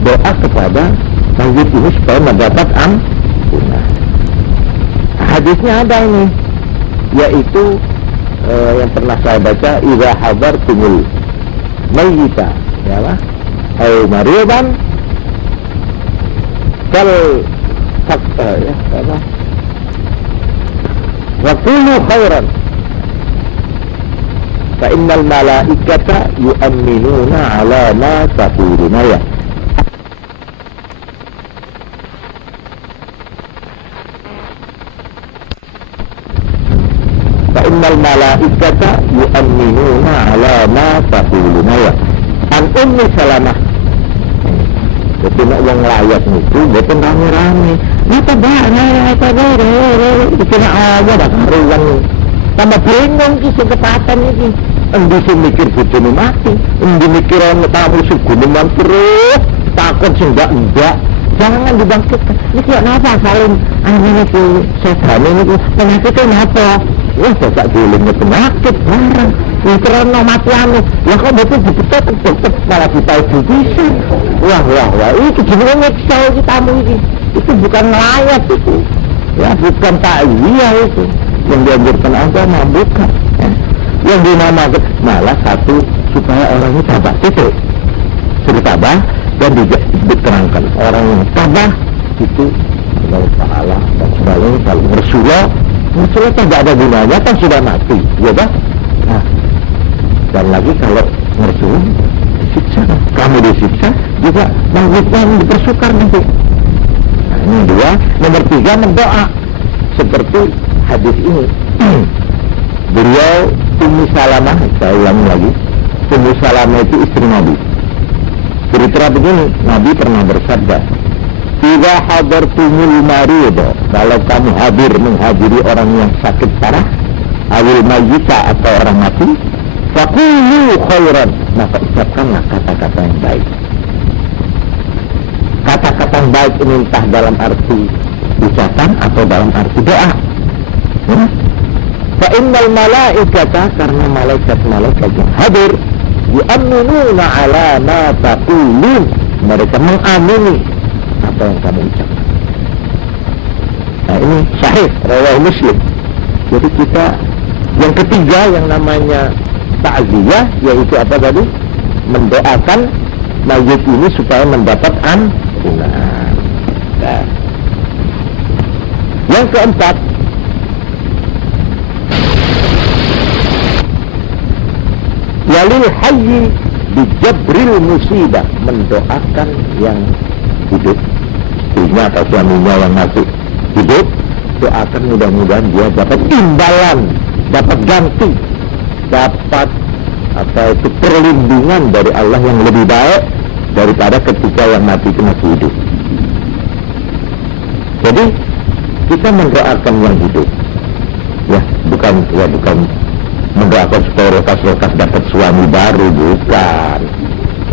doa kepada mayyit ini supaya mendapat ampunan. Hadisnya ada ini, yaitu yang pernah saya baca, idza hadartumul mayyita ya lah au maridan kal fakta ya apa wa qulu khairan fa innal malaikata yu'minuna ala ma taquluna ya. Innal malaikata yu'minuna ala ma taquluna ya. An Ummi Salamah. Jadi nak yang layak itu betul rame-rame. Napa itu kena aja dah karuan. Tambah bingung ki sekepatan iki. Endi sing mikir bojone mati, endi mikir ana tamu seguneman terus takon sing ndak. Jangan dibangkitkan. Ini kenapa saling ini itu setan ini penyakitnya kenapa? Wah, tak dilingnya penyakit barang. Ini karena matianmu. Ya kok betul malah kita itu bisa. Wah, itu gimana nyeksa tamu ini? Itu bukan layak itu. Ya, bukan takziah itu. Yang dianjurkan agama bukan. Ya. Yang dinamakan malah satu supaya orang ini tabah titik. Sudah tabah dan diterangkan orang yang tabah itu Allah Ta'ala dan sebagainya. Kalau Rasulullah tidak ada gunanya kan sudah mati, ya kan? Nah, dan lagi kalau Rasulullah disiksa, kamu disiksa juga mayyitnya dipersukar nanti. Nah, ini dua. Nomor tiga, mendoa seperti hadis ini. Beliau Ummi Salamah, saya ulangi lagi, Ummi Salamah itu istri Nabi. Cerita begini, Nabi pernah bersabda, "Idza hadartumul marid," kalau kamu hadir menghadiri orang yang sakit parah, awil mayyita atau orang mati, faqulu khairan, maka ucapkanlah kata-kata yang baik. Kata-kata yang baik ini entah dalam arti ucapan atau dalam arti doa. Fa innal malaikata, karena malaikat-malaikat yang hadir, yu'minuna ala ma taqulun, mereka mengamini apa yang kamu ucapkan. Nah, ini sahih riwayat Muslim. Jadi kita yang ketiga yang namanya ta'ziyah, yaitu apa tadi? Mendoakan mayyit ini supaya mendapat ampunan. Nah. Yang keempat, walil hayyi bijabril musibah, mendoakan yang hidup, istrinya atau suaminya yang masih hidup, doakan mudah-mudahan dia dapat imbalan, dapat ganti, dapat apa itu perlindungan dari Allah yang lebih baik daripada ketika yang mati itu masih hidup. Jadi kita mendoakan yang hidup, ya bukan mendoakan supaya lekas-lekas dapat suami baru, bukan,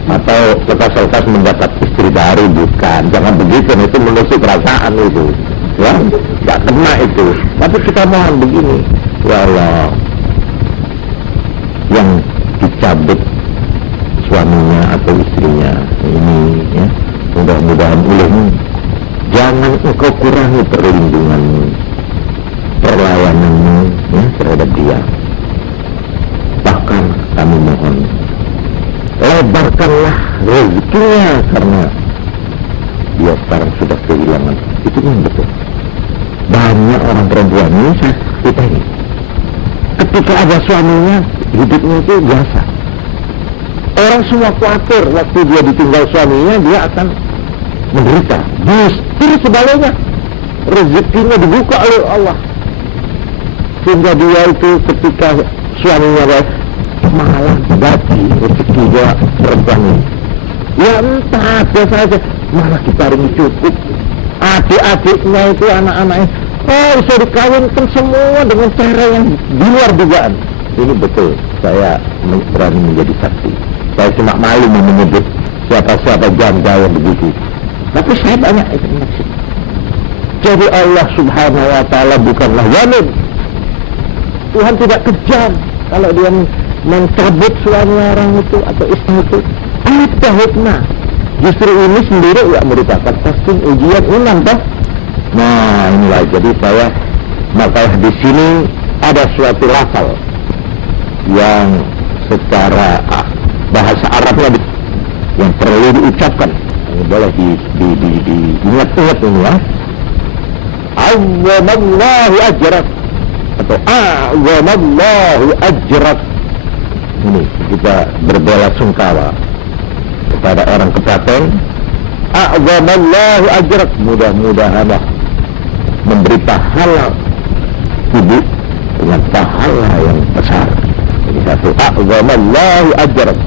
atau lekas-lekas mendapat istri baru, bukan. Jangan begitu, itu menusuk perasaan itu, ya, nggak kena itu. Tapi kita mohon begini, ya Allah, yang dicabut suaminya atau istrinya ini, ya, mudah-mudahan ulahmu, jangan engkau kurangi perlindunganmu, perlawananmu, ya, terhadap dia. Bahkan kami mohon, lebarkanlah rezekinya, karena dia sekarang sudah kehilangan. Itu yang betul. Banyak orang perempuan ini, kita ini, ketika ada suaminya, hidupnya itu biasa. Orang semua khawatir waktu dia ditinggal suaminya, dia akan menderita. Justru sebaliknya, rezekinya dibuka oleh Allah, sehingga dia itu ketika suaminya malah bagi rezeki dia perempuan ini. Ya entah, biasa saja, malah kita ini cukup. Adik-adiknya itu, anak-anaknya, bisa dikawinkan semua dengan cara yang di luar dugaan. Ini betul, saya berani menjadi saksi. Saya cuma malu menyebut siapa-siapa janda yang begitu. Tapi saya banyak itu maksud. Jadi Allah Subhanahu wa Ta'ala bukanlah zalim. Tuhan tidak kejam kalau dia mencabut suami orang itu atau istri itu, apa hikmah? Justru ini sendiri ya merupakan testing ujian iman toh. Nah inilah jadi saya maka di sini ada suatu lafal yang secara bahasa Arabnya yang perlu diucapkan. Ini boleh diingat-ingat ini ya. Azzamallahu ajrak atau a'zamallahu ajrak. Ini kita berbela sungkawa kepada orang kepaten. A'zamallahu ajrak, mudah-mudahan Allah memberi pahala ibu dengan pahala yang besar. Ini satu, a'zamallahu ajrak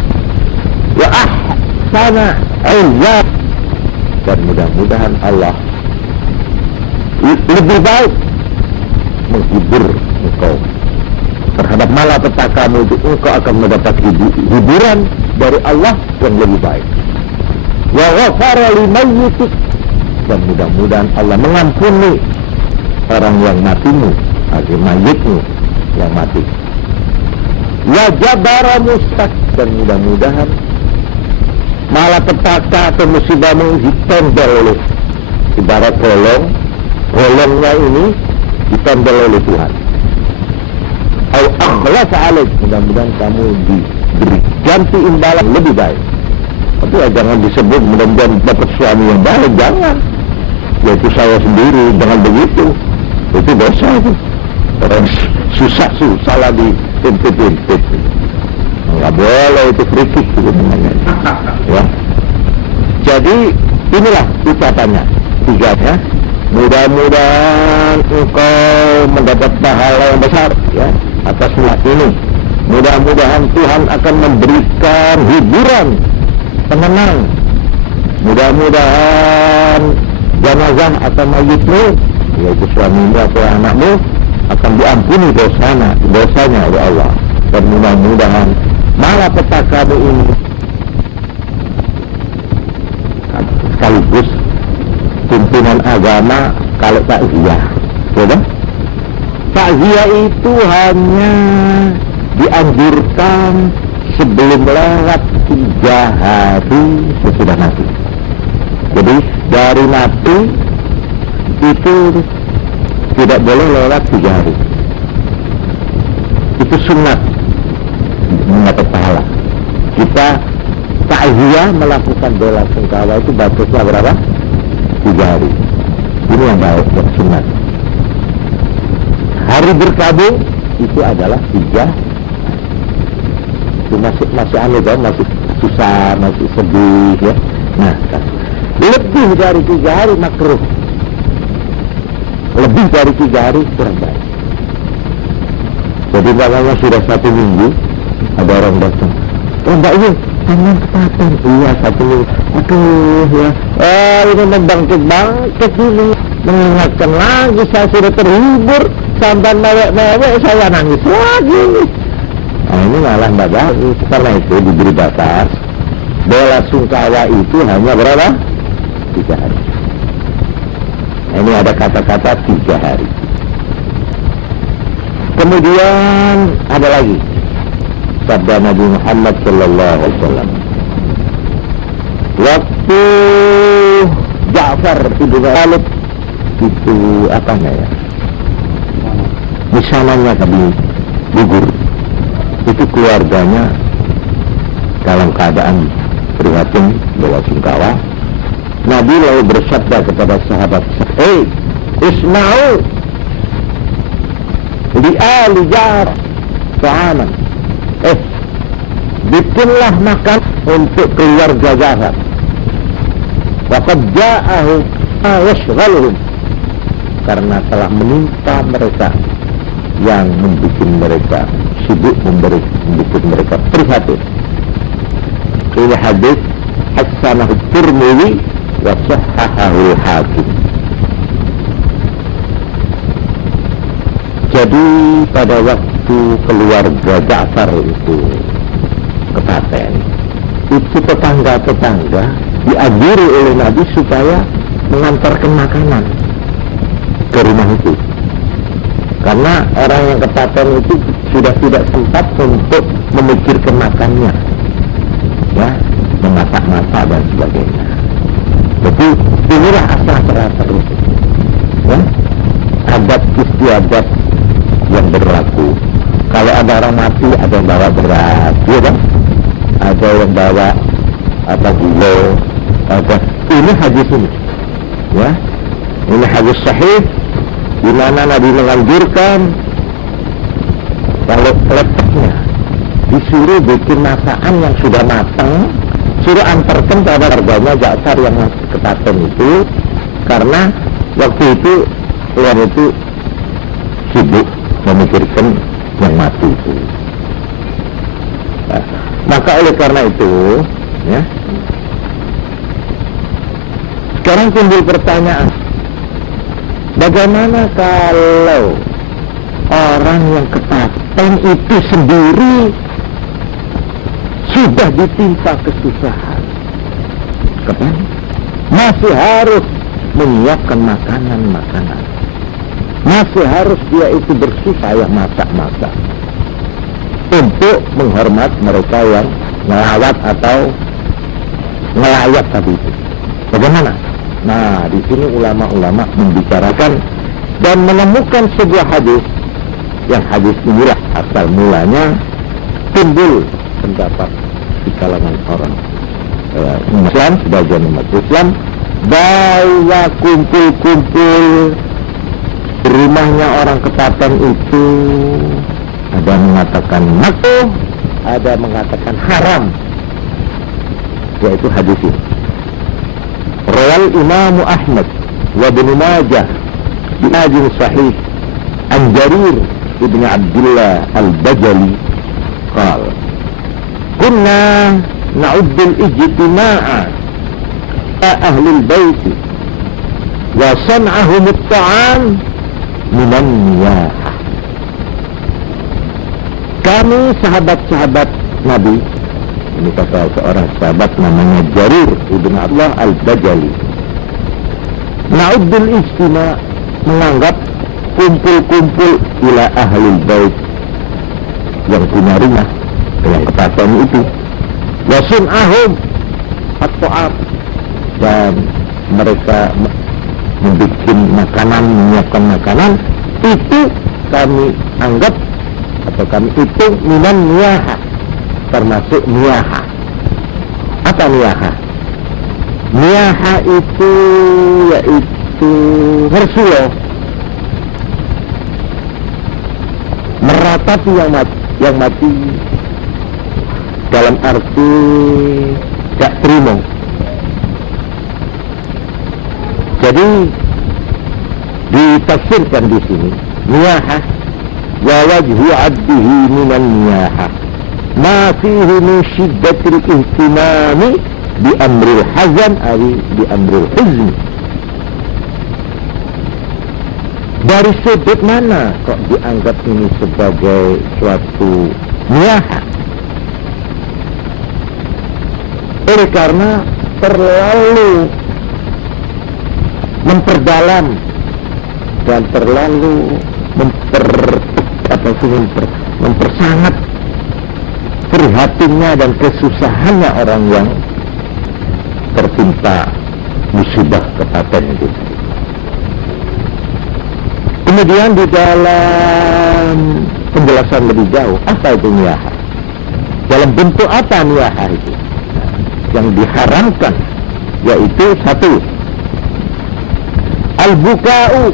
wa ahsana ilzam, dan mudah-mudahan Allah lebih baik menghibur engkau terhadap malapetakamu itu, engkau akan mendapat hiburan dari Allah yang lebih baik. Wa ghafara limayyitik, dan mudah-mudahan Allah mengampuni orang yang matimu, atau mayitmu yang mati. Wa jabara mustak, dan mudah-mudahan malapetaka atau musibahmu ditendel oleh ibarat golongnya ini ditendel oleh Tuhan. Au akhlasa alaik, mudah-mudahan kamu diberi ganti imbalan lebih baik. Tapi ya jangan disebut mudah-mudahan dapat suami yang baik, jangan. Yaitu saya sendiri, jangan begitu. Itu dosa itu. Orang susah lah dipimpin. Nggak boleh, itu frikik itu namanya. Ya. Jadi inilah ucapannya tiganya. Mudah-mudahan engkau mendapat pahala yang besar ya atas niat ini. Mudah-mudahan Tuhan akan memberikan hiburan, penenang. Mudah-mudahan jenazah atau mayitmu, yaitu suamimu atau anakmu, akan diampuni dosanya oleh Allah. Dan mudah-mudahan malapetakamu ini sekaligus pimpinan agama kalau takziah, ya. Takziah itu hanya dianjurkan sebelum lewat 3 hari sesudah mati. Jadi dari mati itu tidak boleh lewat 3 hari. Itu sunat mendapat pahala. Kita takziah melakukan bela sungkawa itu batasnya berapa? 3 hari. Ini yang baik, yang sunat. Hari berkabung itu adalah 3. Itu masih aneh kan, masih susah, masih sedih ya. Nah, lebih dari 3 hari makruh. Lebih dari 3 hari kurang baik. Jadi namanya sudah 1 minggu ada orang datang. Oh Mbak Yu, tangan kepaten. Iya 1 minggu. Aduh ya. Ini membangkit ini. Mengingatkan lagi, saya sudah terhibur. Sampai mewek saya nangis lagi. Nah ini malah Mbak bagus. Karena itu diberi batas. Bela sungkawa itu hanya berapa? 3 hari. Ini ada kata-kata 3 hari. Kemudian ada lagi sabda Nabi Muhammad sallallahu alaihi wasallam. Waktu Ja'far ibn Talib itu apanya ya? Misalnya tadi gugur. Itu keluarganya dalam keadaan prihatin, bela sungkawa. Nabi lalu bersabda kepada sahabat, isma'u li'ali Ja'far ta'aman. Bikinlah makan untuk keluarga Ja'far. Waqad ja'ahu ma yashghaluhum, karena telah menimpa mereka yang membuat mereka sibuk, membuat mereka prihatin. Ini hadis Hasanahu Tirmidzi wa Sahhahahu Hakim. Jadi pada waktu keluarga Ja'far itu kepaten, itu tetangga-tetangga diajari oleh Nabi supaya mengantarkan makanan ke rumah itu. Karena orang yang ketahuan itu sudah tidak sempat untuk memikirkan makannya, ya, memasak-masak dan sebagainya. Jadi inilah asal teratur itu, ya, adat istiadat yang berlaku. Kalau ada orang mati, ada yang bawa beras, ya kan? Ada yang bawa gula, ada. Ini hadis ini, ya, ini hadis sahih, di mana Nabi menganjurkan kalau lepasnya disuruh bikin masakan yang sudah matang, suruh antarkan kepada keluarganya Ja'far yang ketahuan itu, karena waktu itu keluar itu sibuk memikirkan yang mati itu. Nah, maka oleh karena itu, ya, sekarang timbul pertanyaan, bagaimana kalau orang yang ketahuan itu sendiri sudah ditimpa kesusahan, kapan masih harus menyiapkan makanan-makanan, masih harus dia itu bersusah yang masak-masak untuk menghormat mereka yang ngelawat atau ngelayat tadi itu. Bagaimana? Nah, di sini ulama-ulama membicarakan dan menemukan sebuah hadis, yang hadis inilah asal mulanya timbul pendapat di kalangan orang Islam, sebagian umat Islam, bahwa kumpul-kumpul di rumahnya orang ketahuan itu, ada mengatakan makruh, ada mengatakan haram, yaitu hadis ini. Rawal Imam Ahmad wa Ibn Majah bi hadis sahih an Jarir ibn Abdullah al-Bajali qala kunna na'ud al-ijtima'a ahli al-bait wa san'ahum at-ta'am minan niyahah. Kami sahabat-sahabat Nabi, ini kata seorang sahabat namanya Jarir ibn Abdullah al-Bajali, na'uddul ijtima', menganggap kumpul-kumpul ila ahlul bait, yang punya rumah, yang ketahuan itu, wasun ahum at-ta'am, dan mereka membuat makanan, menyiapkan makanan, itu kami anggap atau kami hitung minan niyaha, termasuk niyaha. Apa niyaha? Niyaha itu yaitu mersuo, meratapi yang mati dalam arti gak terima. Jadi ditafsirkan di sini niyaha wa wajhu abdihi minan niyaha ma fihi min shiddatil ihtimami bi amril hazan awi bi amril huzn. Dari sudut mana kok dianggap ini sebagai suatu niyaha? Oleh karena terlalu memperdalam dan terlalu mempersangat prihatinnya dan kesusahannya orang yang tertimpa musibah ketahuan itu. Kemudian di dalam penjelasan lebih jauh, apa itu niyaha? Dalam bentuk apa niyaha itu? Yang diharamkan yaitu satu, al-buka'u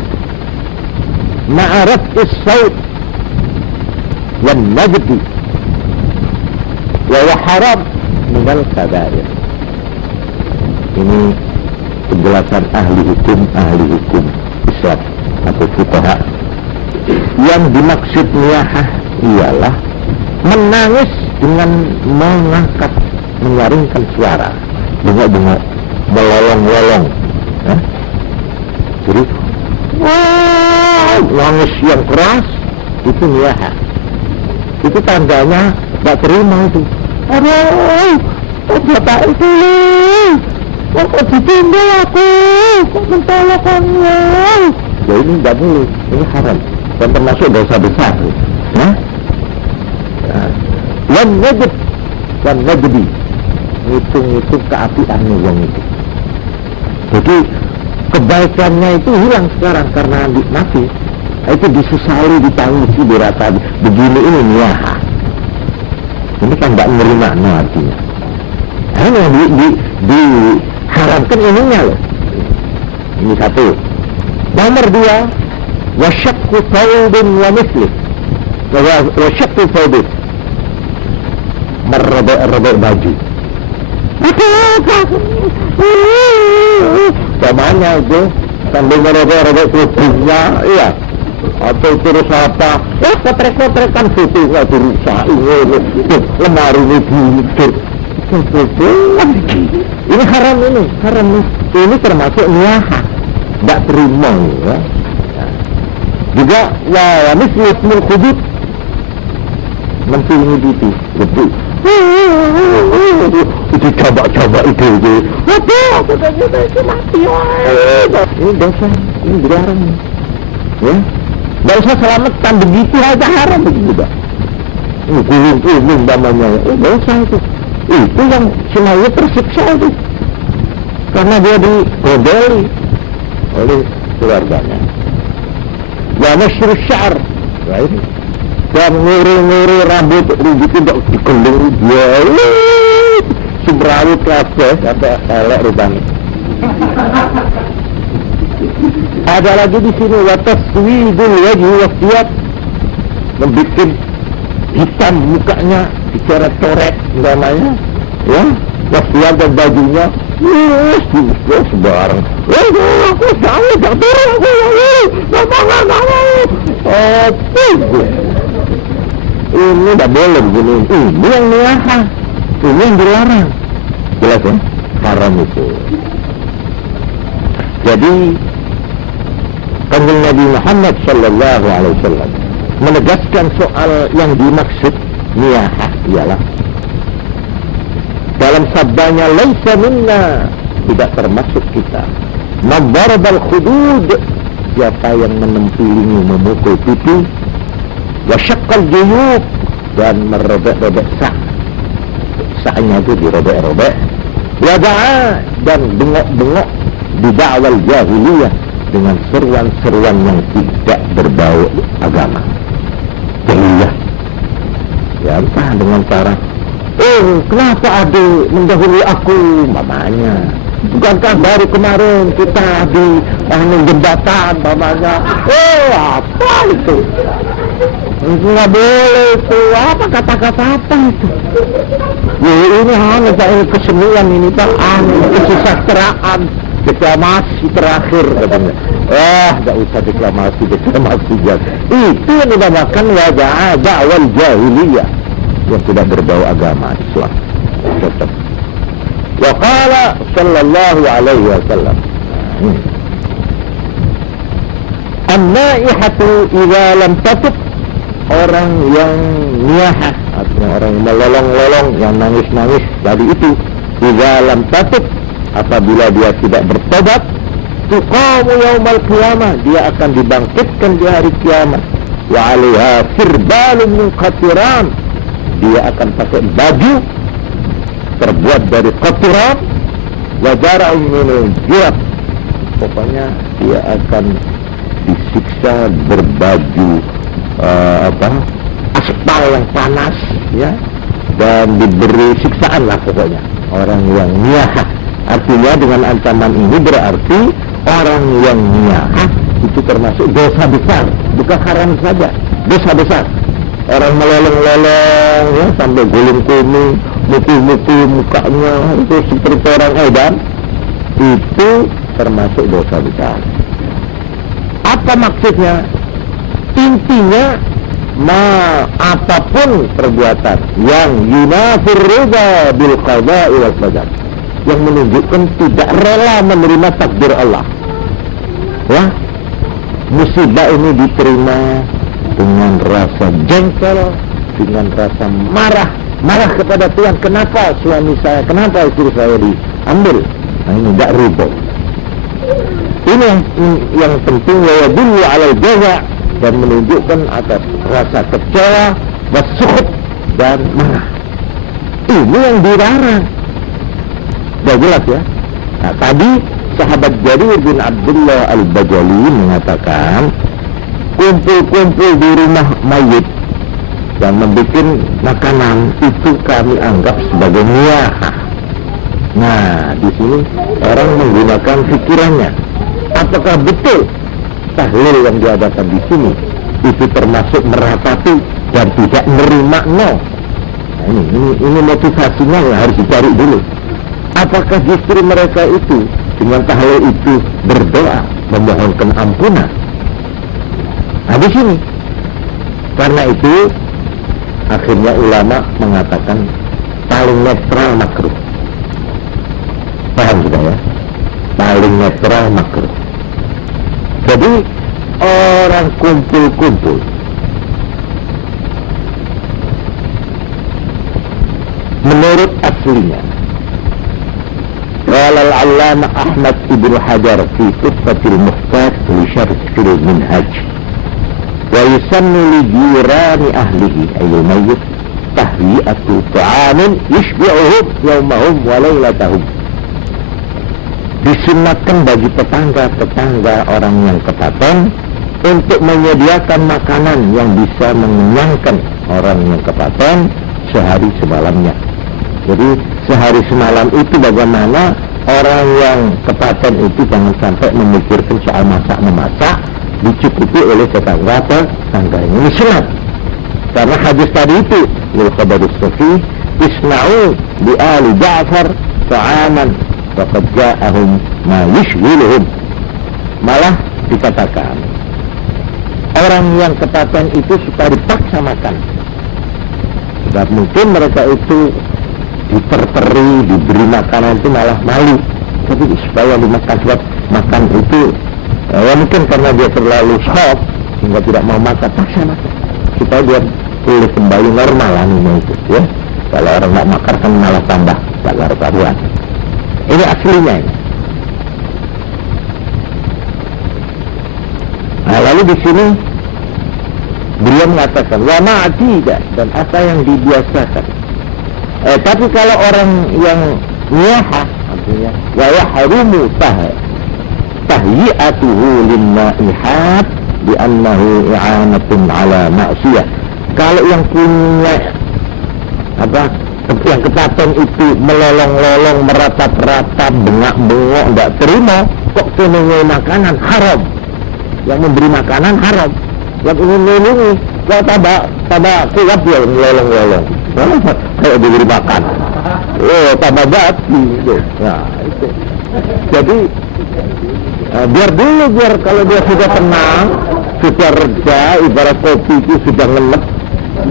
ma'araf is-saut wan najdi wa haram minal kabair. Ini penjelasan ahli hukum Islam atau fuqaha. Yang dimaksud niyahah ialah menangis dengan mengangkat, menyaringkan suara, bengok-bengok, melolong-lolong, ya? Jadi nangis yang keras itu niyahah. Itu tandanya gak terima itu. Aduh, kok bapak itu kok ditinggal aku, kok mentolakannya. Ya ini gak boleh, ini haram. dan termasuk dosa besar. Nah, yang najib dan najdi, ngitung-ngitung keapian wong itu. Jadi kebaikannya itu hilang sekarang karena mati. Itu disesali, ditangisi, dirata. Begini ini niyaha. Ini kan tidak menerima artinya. Hanya diharamkan ininya loh. Ini satu. Nomor dua, wasyakku thawbin wa mislih. Wasyakku thawbin, merobek baju. Samanya itu sambil merobek tubuhnya, iya. Atau terus apa? Kotrek-kotrekan fotonya dirusak. Lemari ini dihidur. Ini haram ini, haram ini. Ini termasuk niyaha, tidak terima ya. Juga wa mislismul khudud, mentinggi itu lebih. Itu coba-coba itu. Apa? Kita mati. Ini dosa, ini dilarang. Ya, tidak usah selamatan begitu aja haram begitu. Gulung-gulung namanya, dosa itu. Itu yang semuanya tersiksa itu. Karena dia digodeli oleh keluarganya. Ya nasyur syar, nah ini. Dan nguri-nguri rambut tidak dikelung dia. Subrawut kabeh sampai elek rupanya. Ada lagi di sini wa taswidul wajhi wa thiyab, membikin hitam mukanya secara coret namanya, ya, wasiat dan bajunya, sebarang. Aku sangat jatuh, ini tidak boleh begini. Ini yang niyaha, ini yang dilarang. Jelas ya, haram itu. Jadi Kanjeng Nabi Muhammad sallallahu alaihi wasallam menegaskan soal yang dimaksud niyaha ialah dalam sabdanya laisa minna, tidak termasuk kita. Madarabal khudud, siapa yang menempilingi, memukul pipi, wasyaqqal juyub, dan merobek-robek saknya itu dirobek-robek, wada'a, dan bengok-bengok bidakwal jahiliyah, dengan seruan-seruan yang tidak berbau agama. Jahiliyah. Ya entah dengan cara, kenapa adik mendahului aku, mamanya. Bukankah baru kemarin kita di jembatan, mamanya. Apa itu? Nggak boleh itu. Apa kata-kata apa itu? Ya, ini hanya kesenian ini Pak, kesusastraan, deklamasi terakhir katanya. Nggak usah deklamasi ya. Itu yang dinamakan wajah dakwal jahiliyah yang tidak berbau agama Islam. Tetap. Wa qala sallallahu alaihi wasallam, an-naihatu idza lam tatub, orang yang niyaha, artinya orang yang melolong-lolong, yang nangis-nangis tadi itu, idza lam tatub, apabila dia tidak bertobat, tuqamu yaumal qiyamah, dia akan dibangkitkan di hari kiamat, wa 'alaiha sirbalun min qatiran, dia akan pakai baju terbuat dari qatiran, wa jara'un min jirab, pokoknya dia akan disiksa berbaju aspal yang panas, ya, dan diberi siksaan lah pokoknya orang yang niyaha. Artinya dengan ancaman ini berarti orang yang niyaha itu termasuk dosa besar, bukan haram saja, dosa besar. Orang melolong-lolong, ya, sampai gulung kuning, muti-muti mukanya itu seperti orang edan, itu termasuk dosa besar. Apa maksudnya? Intinya apapun perbuatan yang yunafir ridha bil qada'i wal qadar, yang menunjukkan tidak rela menerima takdir Allah, ya, musibah ini diterima dengan rasa jengkel, dengan rasa marah kepada Tuhan. Kenapa suami saya, kenapa istri saya diambil? Nah, ini tidak ridha. Ini yang penting, wa yadullu 'ala al-jaza' dan menunjukkan atas rasa kecewa, wasukhut dan marah. Ini yang dilarang. Sudah jelas ya. Nah, tadi sahabat Jarir bin Abdullah Al-Bajali mengatakan kumpul-kumpul di rumah mayit dan membuat makanan itu kami anggap sebagai niyahah. Nah, di sini orang menggunakan pikirannya. Apakah betul tahlil yang diadakan di sini itu termasuk meratapi dan tidak menerima? No. Nah, ini motivasinya yang harus dicari dulu. Apakah justru mereka itu dengan tahlil itu berdoa memohonkan ampunan? Nah, di sini karena itu akhirnya ulama mengatakan paling netral makruh. Paham sudah ya? Paling netral makruh. Jadi orang kumpul-kumpul menurut aslinya, qala al-'allamah Ahmad ibn Hajar fi Tuhfatil Muhtaj li Syarh al-Minhaj wa yusannu li jirani ahlihi ayyul mayyit tahwi'atu ta'amin yushbi'uhum yawmahum wa laylatahum. Disunatkan bagi tetangga-tetangga orang yang kepaten untuk menyediakan makanan yang bisa mengenyangkan orang yang kepaten sehari semalamnya. Jadi sehari semalam itu bagaimana orang yang kepaten itu jangan sampai memikirkan soal masak-memasak, dicukupi oleh tetangga-tetangga. Ini sunat. Karena hadis tadi itu, lil khabarus sahih, isna'u li ali Ja'far ta'aman faqad ja'ahum ma yushghiluhum. Malah dikatakan orang yang kepaten itu suka dipaksa makan. Dan mungkin mereka itu diterteri, diberi makanan itu malah malu. Tapi supaya dimakan, sebab makan itu ya mungkin karena dia terlalu shock sehingga tidak mau makan, paksa makan supaya dia pulih kembali normal anunya itu ya. Kalau orang tidak makan kan malah tambah karuan. Ini aslinya ini. Nah, lalu di sini beliau mengatakan wa ma'atidah, dan apa yang dibiasakan. Tapi kalau orang yang niyahah, artinya wa yahrumu tahyi'atuhu lin-na'ihat bi'annahu i'anatun ala ma'siyah. Kalau yang punya yang kepaten itu melolong-lolong, meratap-ratap, bengak-bengok, tidak terima, kok menyuai makanan haram. Yang memberi makanan haram, yang ingin melindungi, kalau tambah kuat dia melolong-lolong, kayak diberi makan, tambah bati gitu. Nah, itu. Jadi biar dulu, biar kalau dia sudah tenang, sudah reda, ibarat kopi itu sudah ngenek,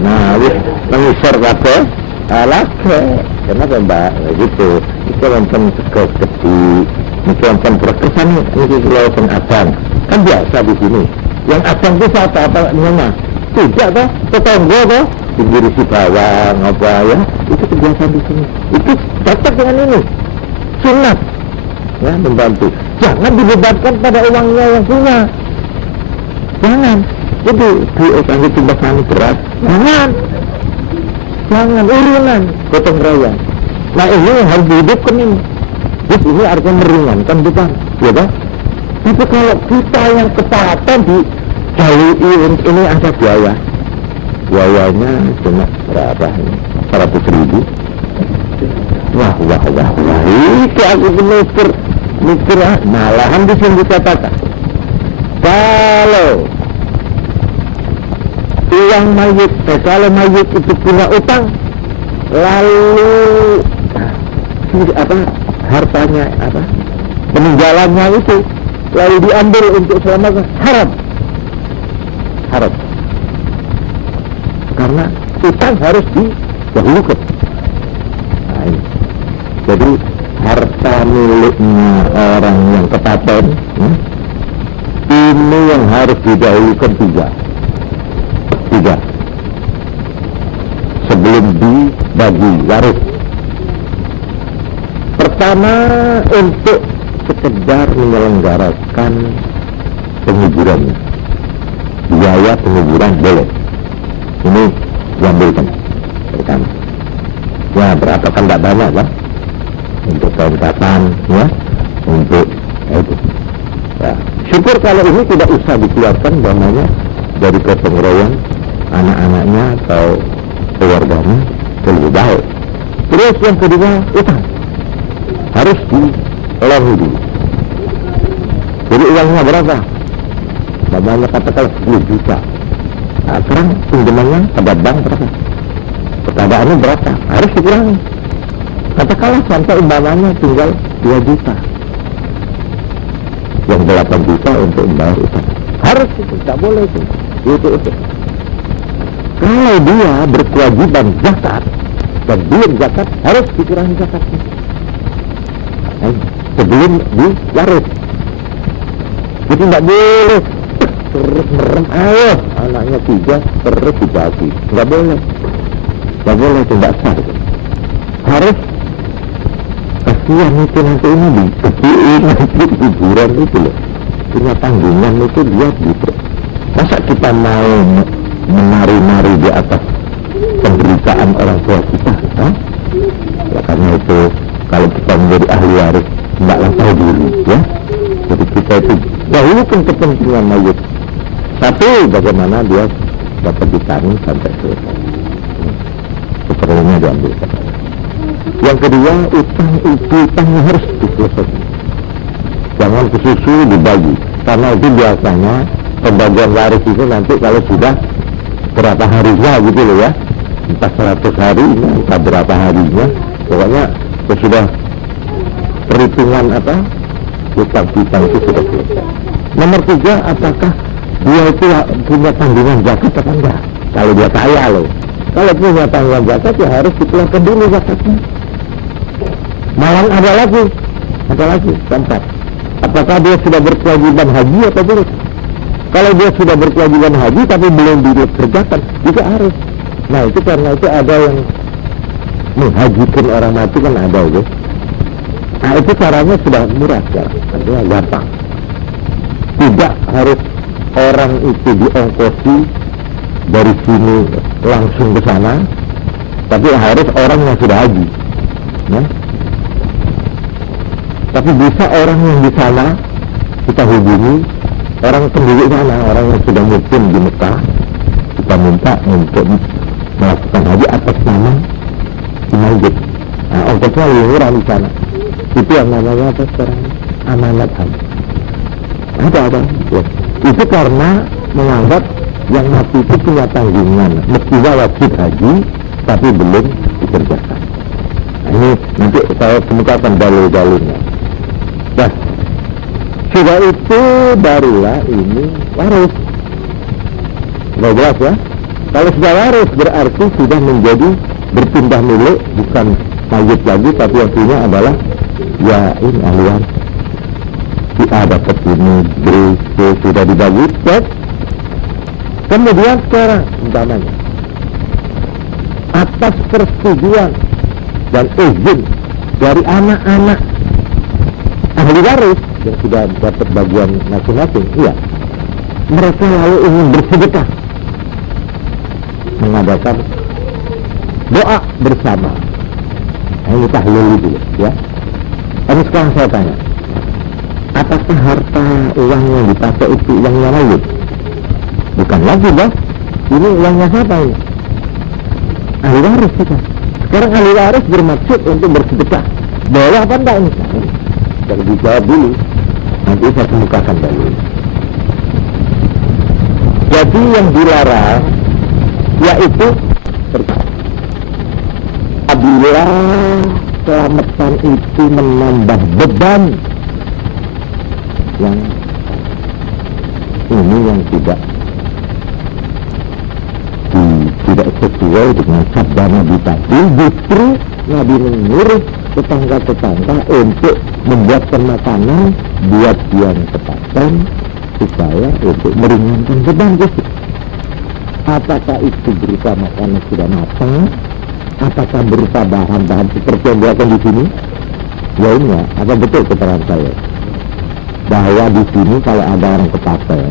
nah wis mengisar kabeh, lagi kenapa mbak gitu, itu nonton seketi, itu nonton berkesan, ini kelihatan abang kan biasa di sini. Yang abang itu apa namanya tidak toh, tetangga toh, pinggir si bawang apa ya, itu kebiasaan di sini. Itu cocok dengan ini, sunat ya, membantu. Jangan dibebankan pada uangnya yang punya, jangan. Jadi diusangi timbangan berat, jangan urunan gotong royong. Nah ini harus dihidupkan ini. Jadi ini artinya meringankan beban, ya kan? Tapi kalau kita yang kepaten dijauhi, ini ada biayanya cuma berapa ini? 100.000. Wah. Itu aku mikir malahan di sini dikatakan kalau uang mayit, kalau mayit itu punya utang, lalu hartanya peninggalannya itu lalu diambil untuk selamatkan, haram. Karena utang harus didahulukan. Nah, ini. Jadi harta miliknya orang yang kepaten ini yang harus didahulukan tiga sebelum dibagi waris. Pertama, untuk sekedar menyelenggarakan penguburannya, biaya penguburan boleh. Ini diambilkan pertama. Ya berapa kan tidak banyak kan? Untuk kelengkapan, ya, untuk itu. Ya, syukur kalau ini tidak usah dikeluarkan dananya dari gotong royong anak-anaknya atau keluarganya, lebih baik. Terus yang kedua, utang harus dilongi dulu. Jadi uangnya berapa? Namanya katakanlah 10 juta. Nah, sekarang pinjamannya pada bank berapa? Perkadaannya berapa? Harus dikurangi. Katakanlah sampai umpamanya tinggal 2 juta. Yang 8 juta untuk membayar utang. Harus itu, tidak boleh itu. Itu. Kalau dia berkewajiban zakat dan belum zakat, harus dikurangi zakatnya. Sebelum diwaris. Jadi tidak boleh terus merem, ayo anaknya 3 terus dibagi. Tidak boleh. Tidak boleh, itu tidak sah. Harus kasihan itu nanti ini dikeciin, nanti hiburan itu loh. Punya tanggungan itu dia gitu. Masa kita mau menari-nari di atas penderitaan orang tua kita? Ya, karena itu kalau kita menjadi ahli waris tidaklah tahu diri, ya. Jadi kita itu dahulukan kepentingan mayit. Satu, bagaimana dia dapat ditanggung sampai selesai. Seperlunya diambil. Yang kedua, utang itu utangnya harus diselesaikan. Jangan kesusu dibagi, karena itu biasanya pembagian waris itu nanti kalau sudah berapa harinya gitu loh ya, entah 100 hari, entah berapa harinya, pokoknya sudah perhitungan utang itu sudah selesai. Nomor 3, apakah dia itu punya tanggungan zakat atau enggak? Kalau dia kaya loh, kalau punya tanggungan zakat ya harus dikeluarkan dulu zakatnya. Malang ada lagi, keempat. Apakah dia sudah berkewajiban haji atau belum? Kalau dia sudah berkewajiban haji tapi belum dikerjakan, juga harus. Nah itu karena itu ada yang menghajikan orang mati kan ada itu. Nah itu caranya sudah murah sekarang, artinya gampang. Tidak harus orang itu diongkosi dari sini langsung ke sana, tapi harus orang yang sudah haji. Ya? Tapi bisa orang yang di sana kita hubungi, orang penduduk sana, orang yang sudah mukim di Mekah, kita minta untuk melakukan haji atas nama mayit. Nah, ongkosnya lebih murah di sana. Itu yang namanya apa sekarang? Amanat haji. Ada. Ya. Itu karena menganggap yang mati itu punya tanggungan, mestinya wajib haji, tapi belum dikerjakan. Nah, ini nanti saya kemukakan dalil-dalilnya. Nah, sudah itu barulah ini waris. Sudah jelas ya? Kalau sudah waris berarti sudah menjadi berpindah milik, bukan mayit lagi, tapi yang punya adalah ya ini ahli waris. Si A dapat ini, B, C sudah dibagi, cek. Kemudian sekarang umpamanya atas persetujuan dan izin dari anak-anak ahli waris yang sudah dapat bagian masing-masing, iya, mereka lalu ingin bersedekah, mengadakan doa bersama. Nah, ini tahlil dulu, ya. Tapi sekarang saya tanya, apakah harta uang yang dipakai itu uangnya mayit? Bukan lagi, bos. Ini uangnya siapa ini? Ahli waris kita. Sekarang ahli waris bermaksud untuk bersedekah. Boleh apa enggak ini? Jangan dijawab dulu. Nanti saya kemukakan dulu. Jadi yang dilarang yaitu apabila selamatan itu menambah beban yang ini yang tidak sesuai dengan sabda Nabi tadi, justru Nabi menyuruh tetangga-tetangga untuk membuatkan makanan buat yang kepaten supaya untuk meringankan beban itu. Apakah itu berupa makanan sudah matang, apakah berupa bahan-bahan seperti yang dilakukan di sini? Ya ini, apa betul keterangan saya bahwa di sini kalau ada orang kepaten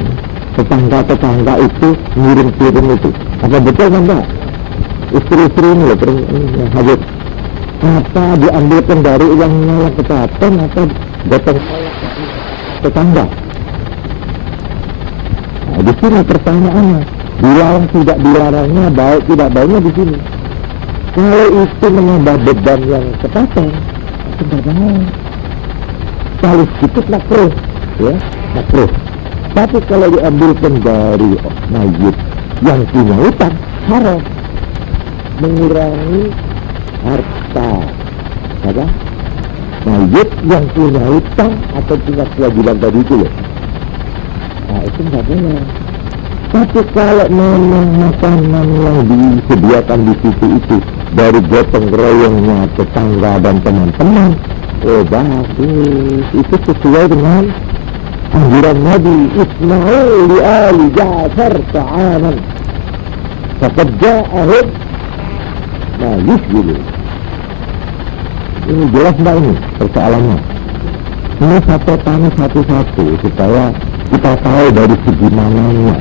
tetangga itu ngirim-kirim itu. Apa betul enggak? Istri-istri ini loh, yang hadir. Apa diambilkan dari uang nyala ketaatan atau gotong tetangga? Nah, di sini pertanyaannya, dilarang tidak dilarangnya, baik tidak baiknya di sini. Kalau itu menambah beban yang ketaatan, tidak baik. Kalau sedikit makruh, ya makruh. Tapi kalau diambilkan dari mayit yang punya utang, haram. Mengurangi harta apa? Mayit yang punya utang atau punya kewajiban tadi itu loh. Nah itu nggak boleh. Tapi kalau memang makanan yang disediakan di situ itu dari gotong royongnya tetangga dan teman-teman, oh bagus, itu sesuai dengan anjuran Nabi, isma'u li ali Ja'far ta'aman faqad ja'ahum ma yusbilu. Ini jelas mbak ini persoalannya. Ini satu tanya satu-satu supaya kita tahu dari segi mananya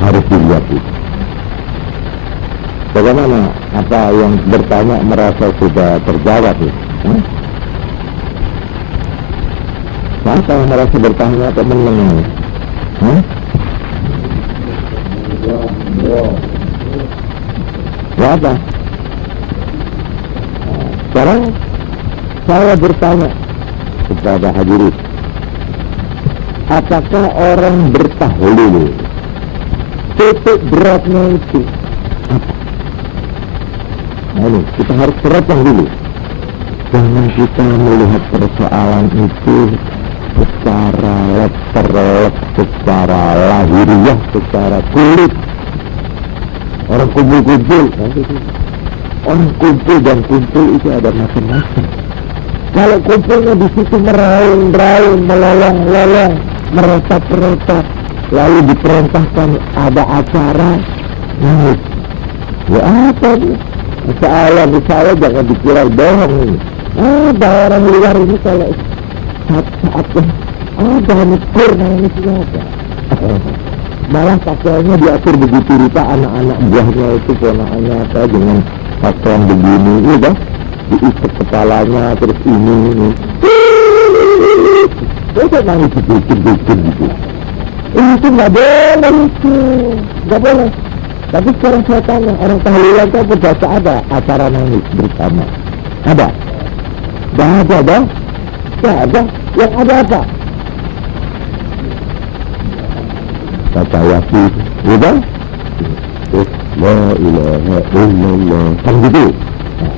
harus dilihat itu. Bagaimana? Apa yang bertanya merasa sudah terjawab ya? Siapa yang merasa bertanya atau mendengar? Ya apa? Sekarang saya bertanya kepada hadirin, apakah orang bertahlil titik beratnya itu apa? Nah ini kita harus terapkan dulu. Jangan kita melihat persoalan itu secara letterlek, secara lahiriah, secara kulit. Orang kumpul-kumpul, orang kumpul dan kumpul itu ada macam-macam. Kalau kumpulnya di situ meraung-raung, melolong-lolong, merotak-rotak, lalu diperintahkan ada acara, nangis. Ya apa nih? Misalnya jangan dikira bohong ini. Ada orang luar ini kalau saat-saatnya ada nekur nangis ada. Malah pakaiannya diatur begitu rupa, anak-anak buahnya itu ponakannya apa dengan pakaian begini, ya diikat kepalanya terus ini. Itu nangis dikit-dikit gitu. Itu nggak boleh itu, nggak boleh. Tapi sekarang saya tanya, orang tahlilan itu berdosa ada acara nangis bersama? Ada? Nggak ada dong? Nggak ada. Yang ada apa? Baca yasin, ya la ilaha illallah, kan gitu. Nah,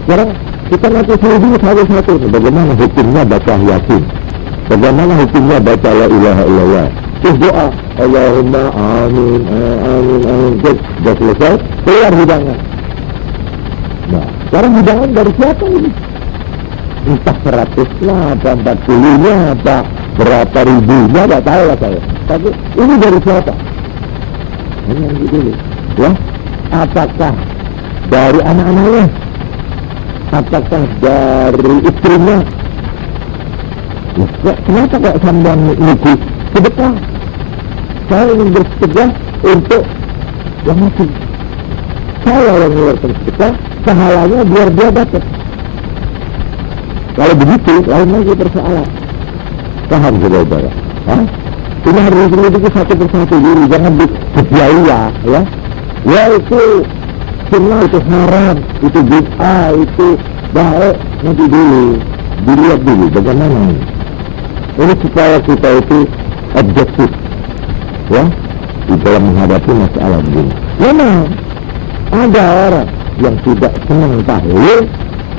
sekarang kita nanti selidiki satu-satu. Bagaimana hukumnya baca yasin? Bagaimana hukumnya baca la ilaha illallah? Terus doa, Allahumma amin, amin, amin. Sudah selesai, keluar hidangan. Nah, sekarang hidangan dari siapa ini? Entah 100-nya, apa 40-nya, apa berapa ribunya, tak tahu lah saya. Tapi ini dari siapa? Ini yang dulu. Ya, apakah dari anak-anaknya? Apakah dari istrinya? Ya, kenapa kok sambil niku sedekah? Saya ingin bersedekah untuk yang mati. Saya yang mengeluarkan sedekah, pahalanya biar dia dapat. Kalau begitu, lain lagi persoalan. Paham saudara? Ini harus diselidiki satu persatu dulu, jangan dikebiaya, ya. Ya itu sunnah, itu haram, itu bid'ah, itu baik, nanti dulu dilihat dulu bagaimana ini. Ini supaya kita itu objektif, ya, di dalam menghadapi masalah begini. Memang ada orang yang tidak senang tahlil,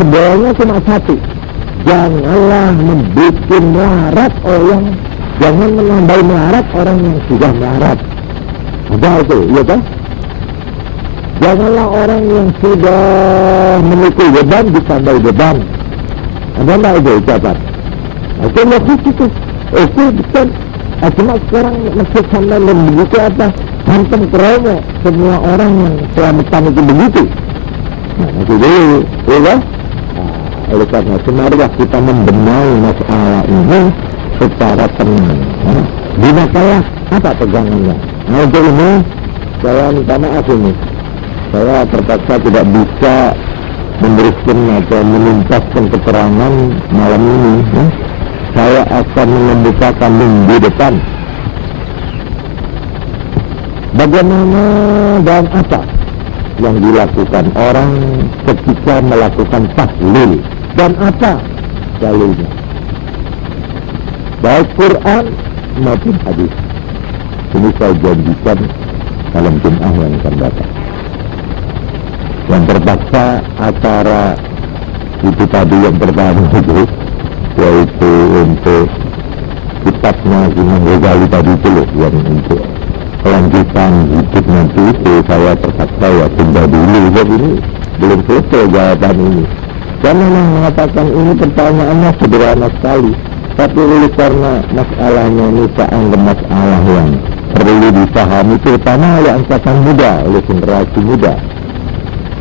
sebenarnya cuma satu. Janganlah membuat melarat orang, jangan menambah melarat orang yang sudah melarat. Ada itu, iya kan? Janganlah orang yang sudah memikul beban ditambah beban. Ada nggak itu ucapan? Itu logis itu. Itu betul. Cuma sekarang maksud sampai begitu apa? Hantam keromo semua orang yang selamatan itu begitu. Nah, itu dulu, iya kan? Oleh karena marilah kita membenahi masalah ini secara tenang. Gunakanlah Apa pegangannya? Nah, untuk ini saya minta maaf ini. Saya terpaksa tidak bisa memberikan atau menuntaskan keterangan malam ini. Saya akan mengemukakan minggu depan. Bagaimana dan apa yang dilakukan orang ketika melakukan tahlil dan apa dalilnya, baik Quran maupun hadis. Ini saya janjikan dalam Jumat yang akan datang. Yang terpaksa acara itu tadi yang pertama itu, yaitu untuk kitabnya Imam Ghazali tadi itu loh, yang untuk kelanjutan hidup nanti itu saya terpaksa ya tunda dulu. Jadi ini belum selesai jawaban ini. Dan memang mengatakan ini pertanyaannya sederhana sekali, tapi oleh karena masalahnya ini saya anggap masalah yang perlu dipahami terutama oleh angkatan muda, oleh generasi muda,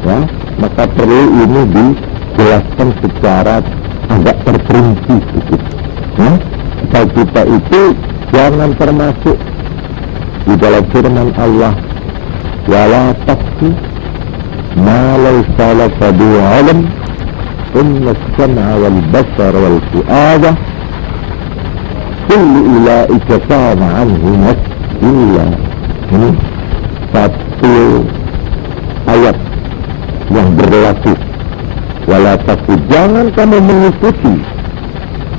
ya, maka perlu ini dijelaskan secara agak terperinci sedikit, ya. Supaya kita itu jangan termasuk di dalam firman Allah, wala taqfu ma laysa laka bihi ilm inna as-sam'a wal basara wal fu'ada kullu ulaika kana anhu mas'ula. Ini satu ayat yang berlaku, wala taqfu, jangan kamu mengikuti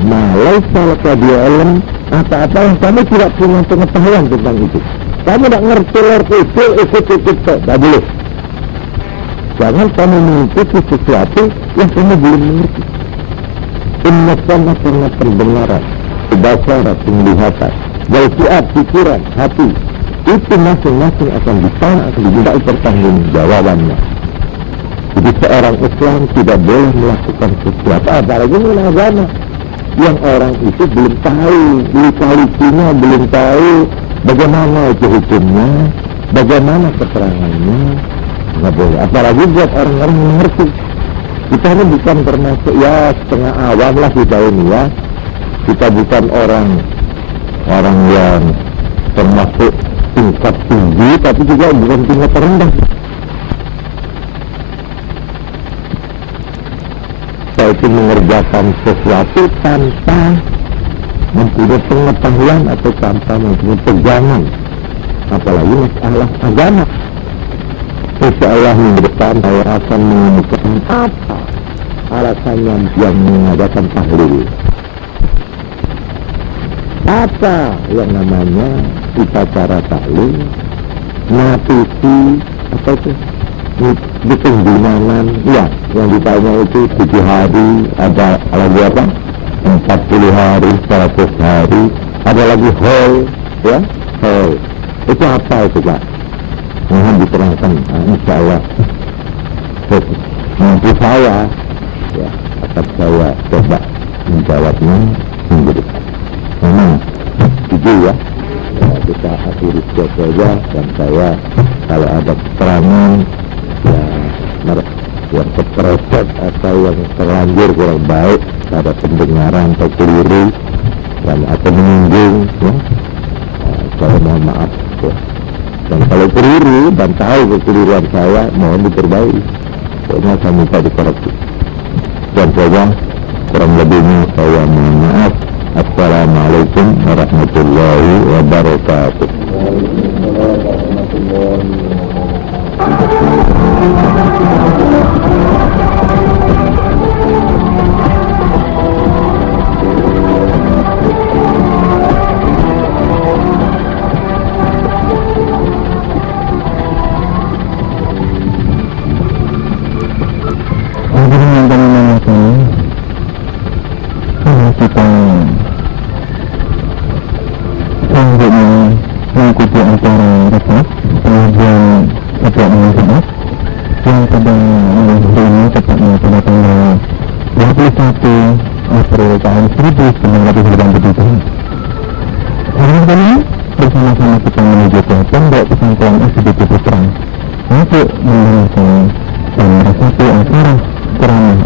ma laysa laka bihi ilm, apa-apa yang kamu tidak punya pengetahuan tentang itu. Kamu tidak ngerti ikut-ikut, tidak boleh. Jangan kamu mengikuti sesuatu yang kamu belum mengerti. Inna sama karena pendengaran, basara penglihatan, wal-fu'ad pikiran, hati, itu masing-masing akan ditanya, akan diminta pertanggungjawabannya. Jadi seorang Islam tidak boleh melakukan sesuatu, apalagi mengenai agama, yang orang itu belum tahu lika-likunya, belum tahu bagaimana itu hukumnya, bagaimana keterangannya. Nggak boleh, apalagi buat orang-orang yang mengerti. Kita ini bukan termasuk ya setengah awam lah kita ini ya. Kita bukan orang yang termasuk tingkat tinggi, tapi juga bukan tingkat terendah. Saya itu mengerjakan sesuatu tanpa mempunyai pengetahuan atau tanpa mempunyai pegangan, apalagi masalah agama. Insyaallah minggu depan saya akan menunjukkan apa alasannya yang mengadakan tahlil, apa yang namanya upacara tahlil, nafisi, apa itu bikin bilangan, ya yang ditanya itu 7 hari, ada lagi apa 40 hari, 100 hari, ada lagi haul, ya haul itu apa itu Pak? Mohon diterangkan, insyaallah mampu saya, ya akan saya coba menjawabnya minggu depan. Memang itu ya, kita akhiri saja, dan saya kalau ada keterangan yang terpeleset atau yang terlanjur kurang baik pada pendengaran atau keliru dan atau menyinggung, ya, saya mohon maaf, ya. Dan kalau keliru dan tahu kekeliruan saya, mohon diperbaiki. Pokoknya saya minta dikoreksi. Dan saya kurang lebihnya saya mohon maaf. Assalamualaikum warahmatullahi wabarakatuh. Untuk mendengarkan dan meresapi acara ceramah